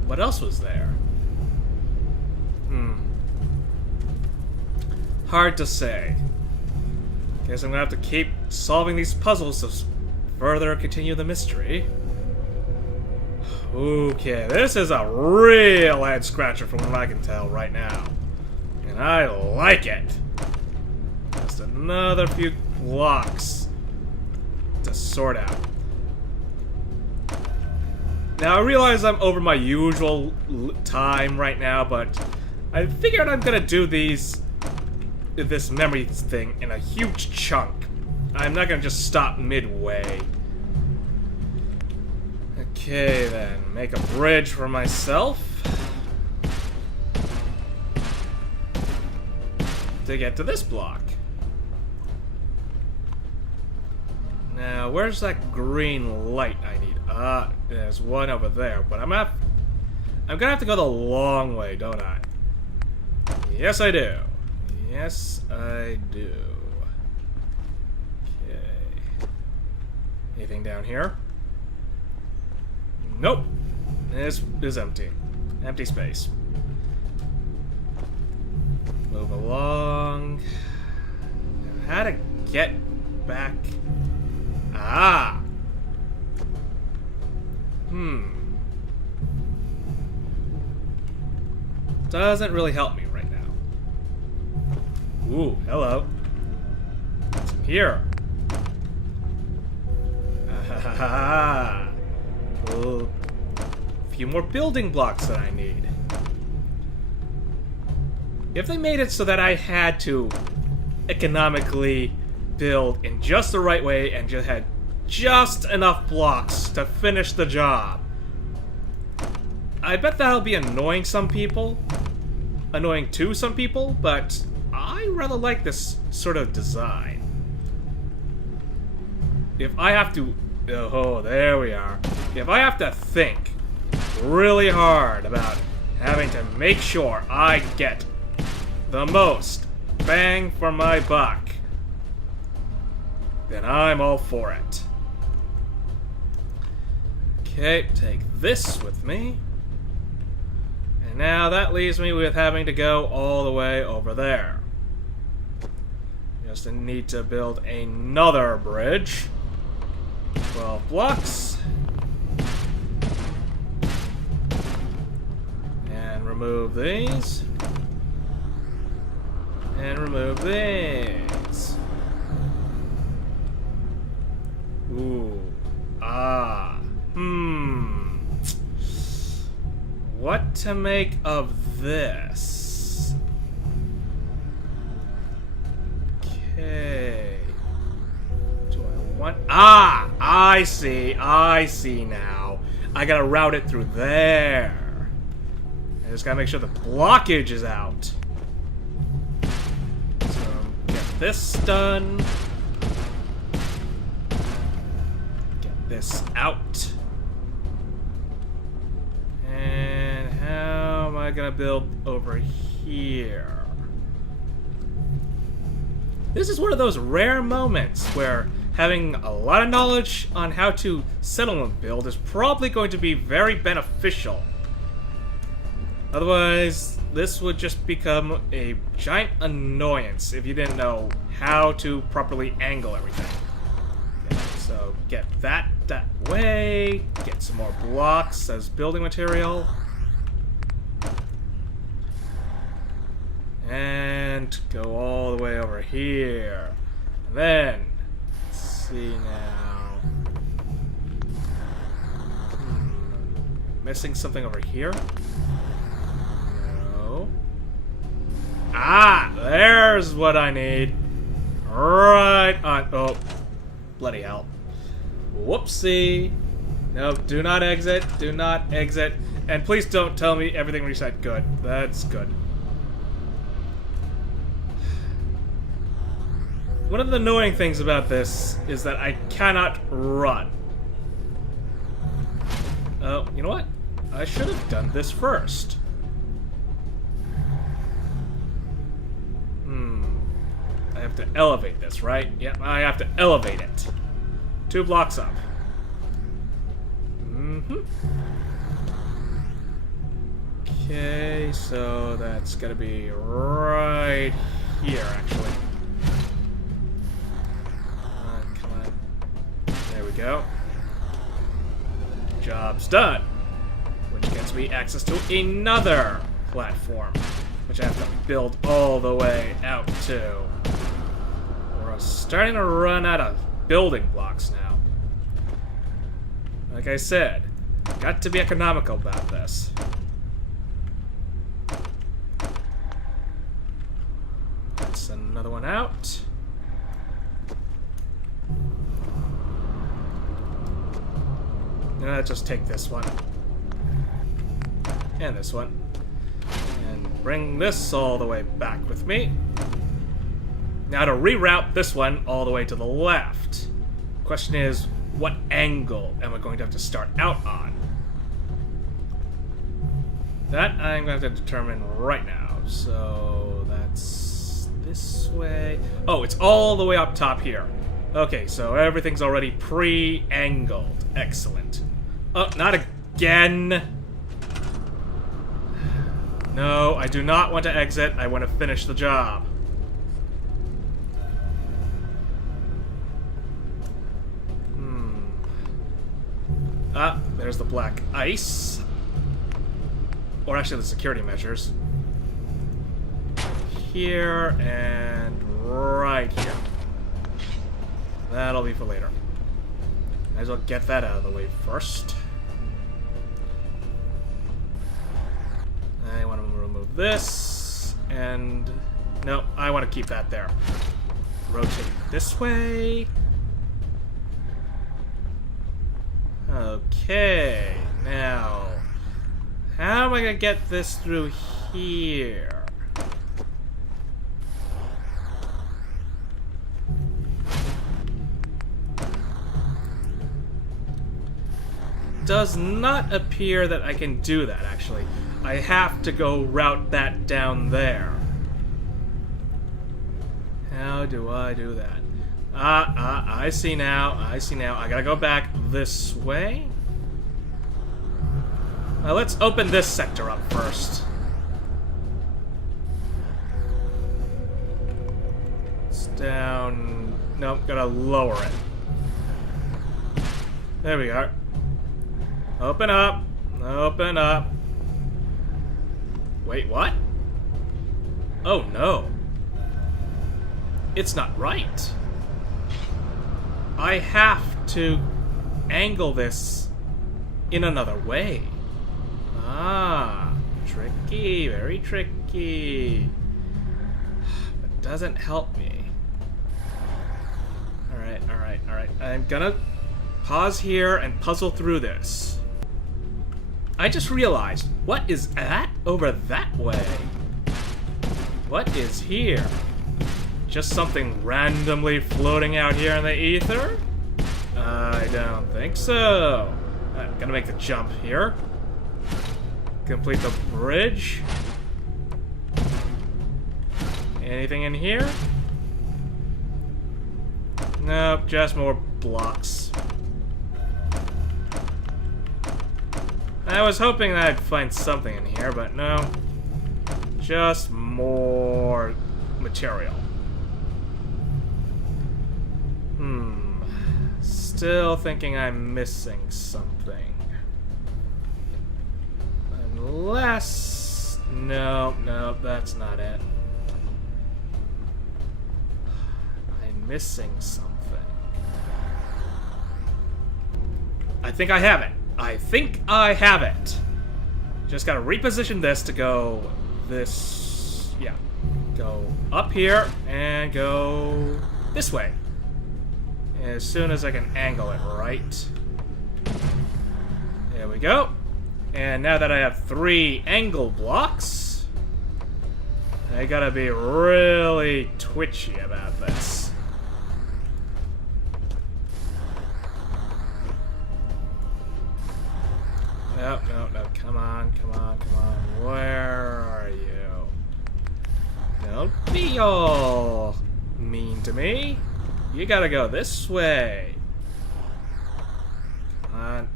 what else was there? Hard to say. Guess I'm gonna have to keep solving these puzzles to further continue the mystery. Okay, this is a real head scratcher from what I can tell right now. And I like it. Just Just another few blocks to sort out. Now, I realize I'm over my usual time right now, but I figured I'm gonna do this memory thing in a huge chunk. I'm not gonna just stop midway. Okay, then. Make a bridge for myself. To get to this block. Now, where's that green light I need? There's one over there, but I'm gonna have to go the long way, don't I? Yes, I do. Yes, I do. Okay. Anything down here? Nope. This is empty. Empty space. Move along. How to get back? Ah! Doesn't really help me right now. Ooh, hello. What's in here? Ah, a few more building blocks that I need. If they made it so that I had to economically build in just the right way and just had just enough blocks to finish the job, I bet that'll be annoying some people. Annoying to some people, but I rather like this sort of design. If I have to... Oh, there we are. If I have to think really hard about having to make sure I get the most bang for my buck, then I'm all for it. Okay, take this with me. And now that leaves me with having to go all the way over there. Just need to build another bridge. 12 blocks. And remove these. And remove these. Ooh. Ah. What to make of this? Okay. Do I want... Ah! I see now. I gotta route it through there. I just gotta make sure the blockage is out. So, get this done. Get this out. And how am I gonna build over here? This is one of those rare moments where having a lot of knowledge on how to settlement build is probably going to be very beneficial. Otherwise, this would just become a giant annoyance if you didn't know how to properly angle everything. Okay, so get that way, get some more blocks as building material. And go all the way over here. And then, let's see now. Missing something over here? No. Ah, there's what I need. Right on. Oh, bloody hell. Whoopsie. No, do not exit. Do not exit. And please don't tell me everything reset. Good. That's good. One of the annoying things about this is that I cannot run. Oh, you know what? I should have done this first. I have to elevate this, right? Yep, I have to elevate it. 2 blocks up. Okay, so that's gonna be right here, actually. Come on. There we go. Job's done. Which gets me access to another platform, which I have to build all the way out to. starting to run out of building blocks now. Like I said, got to be economical about this. That's another one out. Let's just take this one. And this one. And bring this all the way back with me. Now to reroute this one all the way to the left. Question is, what angle am I going to have to start out on? That I'm going to have to determine right now. So that's this way. Oh, it's all the way up top here. Okay, so everything's already pre-angled. Excellent. Oh, not again. No, I do not want to exit. I want to finish the job. Ah, there's the black ice. Or actually the security measures. Here and right here. That'll be for later. Might as well get that out of the way first. I want to remove this. And no, I want to keep that there. Rotate this way. Okay, now, how am I gonna get this through here? Does not appear that I can do that, actually. I have to go route that down there. How do I do that? I see now. I see now. I gotta go back this way. Let's open this sector up first. It's down. Nope, gotta lower it. There we go. Open up. Open up. Wait, what? Oh no. It's not right. I have to angle this in another way. Ah, tricky, very tricky. It doesn't help me. Alright, alright, alright. I'm gonna pause here and puzzle through this. I just realized, what is that over that way? What is here? Just something randomly floating out here in the ether? I don't think so. I'm gonna make the jump here. Complete the bridge. Anything in here? Nope, just more blocks. I was hoping that I'd find something in here, but no. Just more material. Still thinking I'm missing something. Unless... No, no, that's not it. I'm missing something. I think I have it. I think I have it. Just gotta reposition this to go this... Yeah. Go up here and go this way. As soon as I can angle it right. There we go. And now that I have 3 angle blocks, I gotta be really twitchy about this. No, no, no. Come on, come on, come on. Where are you? Don't be all mean to me. You gotta go this way. Come on.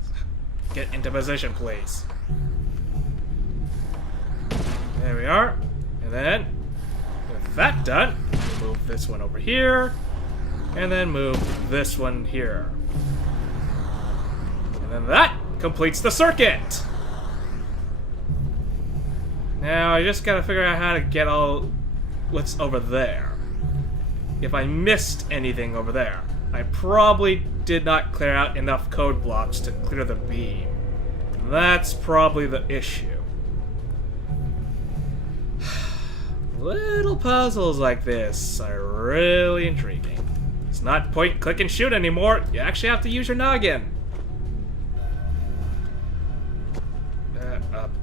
Get into position, please. There we are. And then, with that done, move this one over here. And then move this one here. And then that completes the circuit! Now, I just gotta figure out how to get all what's over there. if I missed anything over there. I probably did not clear out enough code blocks to clear the beam. That's probably the issue. Little puzzles like this are really intriguing. It's not point, click, and shoot anymore. You actually have to use your noggin.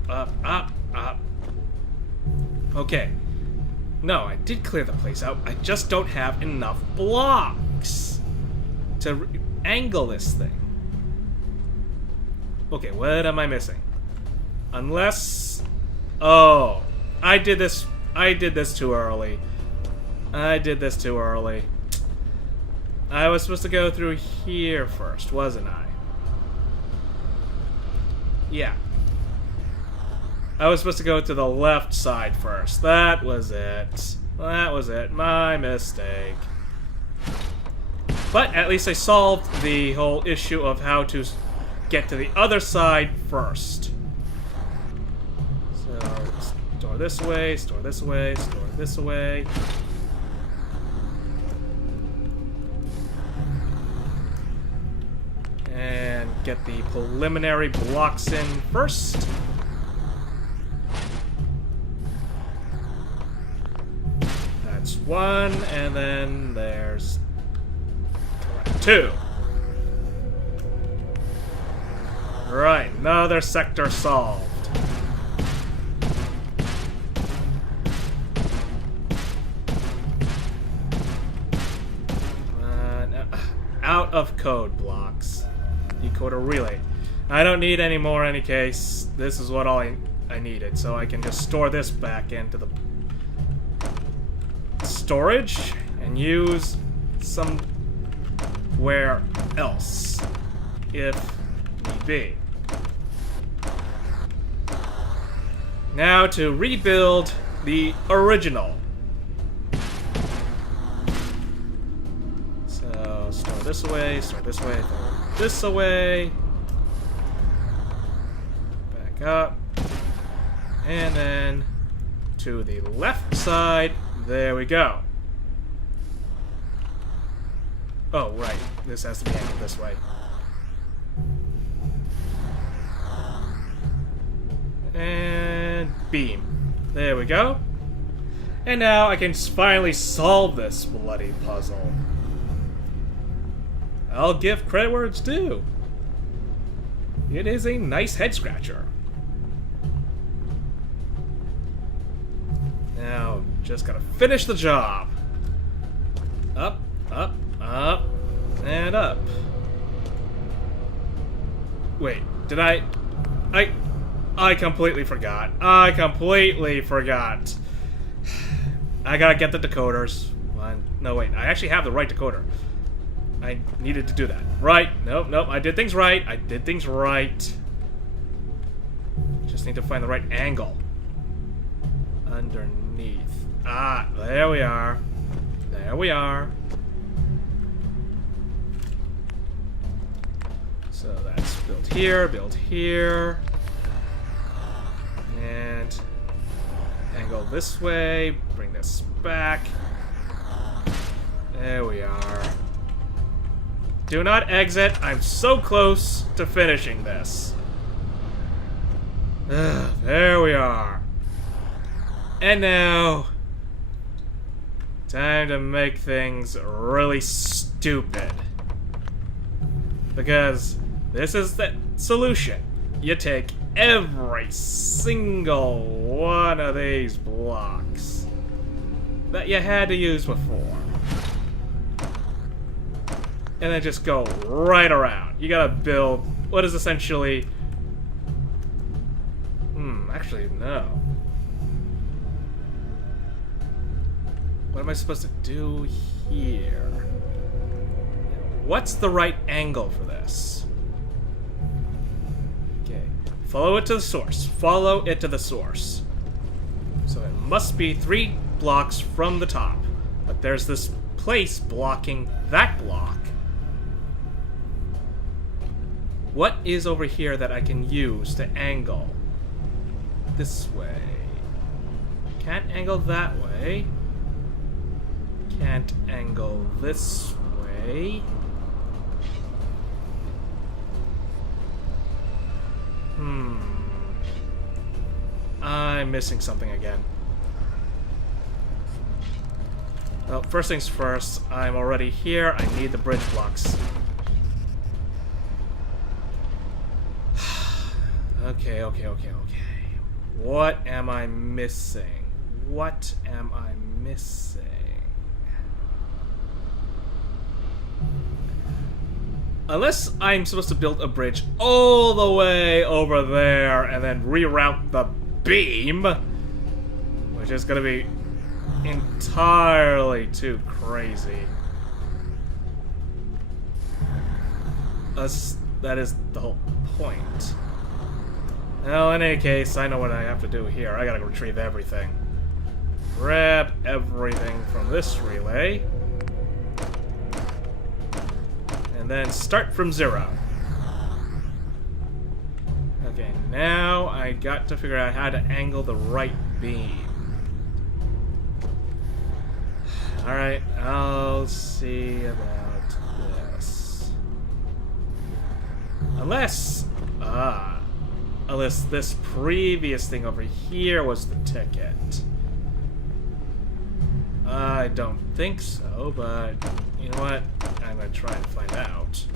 Up. Okay. No, I did clear the place out. I just don't have enough blocks to angle this thing. Okay, what am I missing? Unless... Oh, I did this too early. I was supposed to go through here first, wasn't I? Yeah. I was supposed to go to the left side first. That was it. My mistake. But at least I solved the whole issue of how to get to the other side first. So, store this way, store this way, store this way. And get the preliminary blocks in first. That's one, and then there's two. Right, another sector solved. Out of code blocks. Decoder relay. I don't need any more in any case. This is what all I needed, so I can just store this back into the storage and use somewhere else if need be. Now to rebuild the original. So store this away, throw this away. Back up. And then to the left side. There we go. Oh, right. This has to be angled this way. And beam. There we go. And now I can finally solve this bloody puzzle. I'll give credit where it's due. It is a nice head scratcher. Now, just gotta finish the job. Up, up, up, and up. Wait, did I completely forgot. I gotta get the decoders. No, wait, I actually have the right decoder. I needed to do that. Right, nope, I did things right. Just need to find the right angle. Underneath. Ah, there we are. So that's build here. And angle this way, bring this back. There we are. Do not exit. I'm so close to finishing this. There we are. And now, time to make things really stupid. Because this is the solution. You take every single one of these blocks that you had to use before. And then just go right around. You gotta build what is essentially... actually, no. What am I supposed to do here? What's the right angle for this? Okay. Follow it to the source. So it must be 3 blocks from the top. But there's this place blocking that block. What is over here that I can use to angle? This way. Can't angle that way. can't angle this way. I'm missing something again. Well, first things first, I'm already here. I need the bridge blocks. Okay. What am I missing? What am I missing? Unless I'm supposed to build a bridge all the way over there and then reroute the beam, which is gonna be entirely too crazy. That is the whole point. Well, in any case, I know what I have to do here. I gotta retrieve everything. Grab everything from this relay. And then start from 0. Okay, now I got to figure out how to angle the right beam. Alright, I'll see about this. Unless this previous thing over here was the ticket. I don't think so, but you know what? I'm gonna try and find out.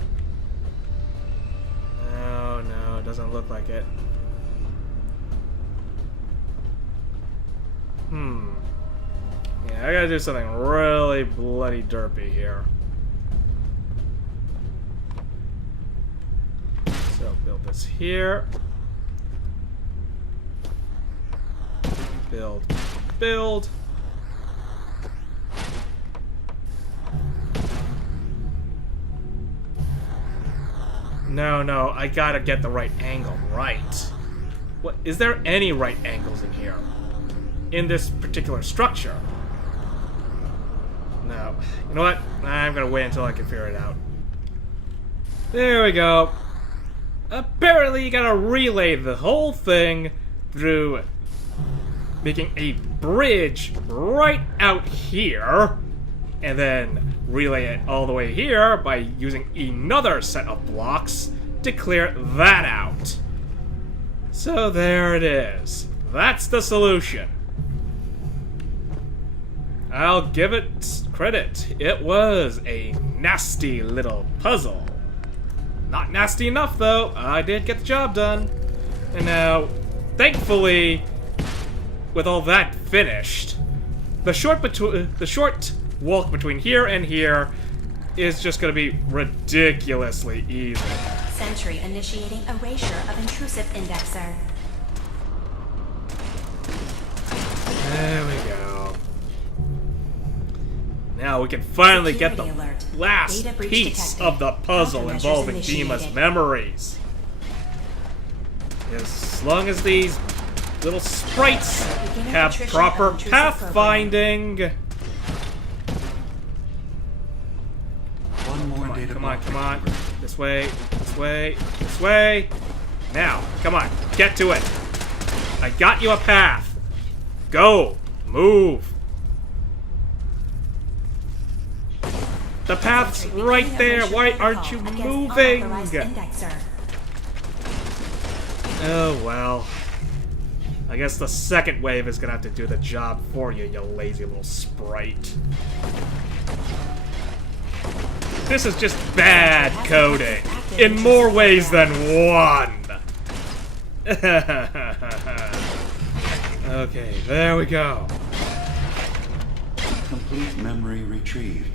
No, it doesn't look like it. Yeah, I gotta do something really bloody derpy here. So build this here. Build. No, I gotta get the right angle right. What, is there any right angles in here? In this particular structure? No. You know what? I'm gonna wait until I can figure it out. There we go. Apparently you gotta relay the whole thing through making a bridge right out here, and then relay it all the way here by using another set of blocks to clear that out. So there it is. That's the solution. I'll give it credit. It was a nasty little puzzle. Not nasty enough, though. I did get the job done. And now, thankfully, with all that finished, the short walk between here and here is just going to be ridiculously easy. Sentry initiating erasure of intrusive indexer. There we go. Now we can finally get the last piece of the puzzle involving Dima's memories. As long as these little sprites have proper pathfinding. One more data block. Come on. This way. Now, come on. Get to it. I got you a path. Go. Move. The path's right there. Why aren't you moving? Oh, well. I guess the second wave is gonna have to do the job for you, you lazy little sprite. This is just bad coding, in more ways than one. Okay, there we go. Complete memory retrieved.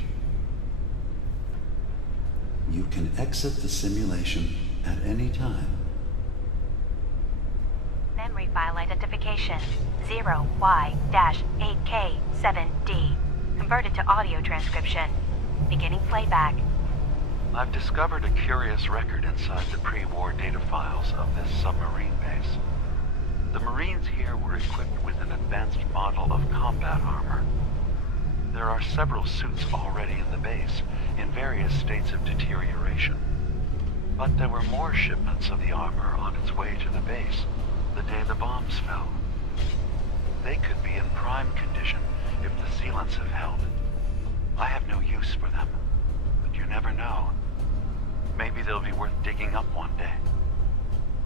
You can exit the simulation at any time. Memory file identification 0Y-8K7D. Converted to audio transcription. Beginning playback. I've discovered a curious record inside the pre-war data files of this submarine base. The Marines here were equipped with an advanced model of combat armor. There are several suits already in the base, in various states of deterioration. But there were more shipments of the armor on its way to the base the day the bombs fell. They could be in prime condition if the sealants have held. I have no use for them, but you never know. Maybe they'll be worth digging up one day.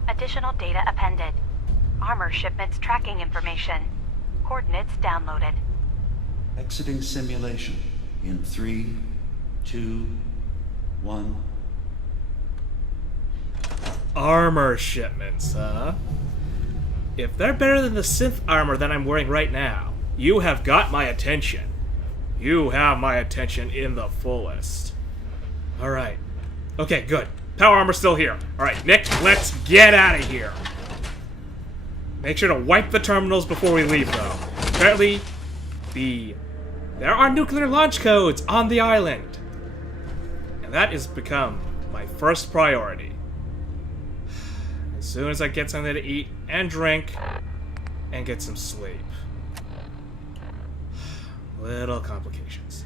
Additional data appended. Armor shipments tracking information. Coordinates downloaded. Exiting simulation in 3, 2, 1. Armor shipments, huh? If they're better than the synth armor that I'm wearing right now, you have got my attention. You have my attention in the fullest. Alright. Okay, good. Power armor's still here. Alright, Nick, let's get out of here. Make sure to wipe the terminals before we leave, though. Apparently, there are nuclear launch codes on the island. And that has become my first priority. As soon as I get something to eat and drink, and get some sleep. Little complications.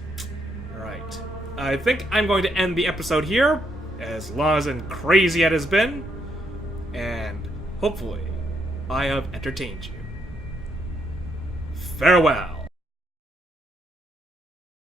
Alright. I think I'm going to end the episode here, as long and crazy it has been, and hopefully I have entertained you. Farewell.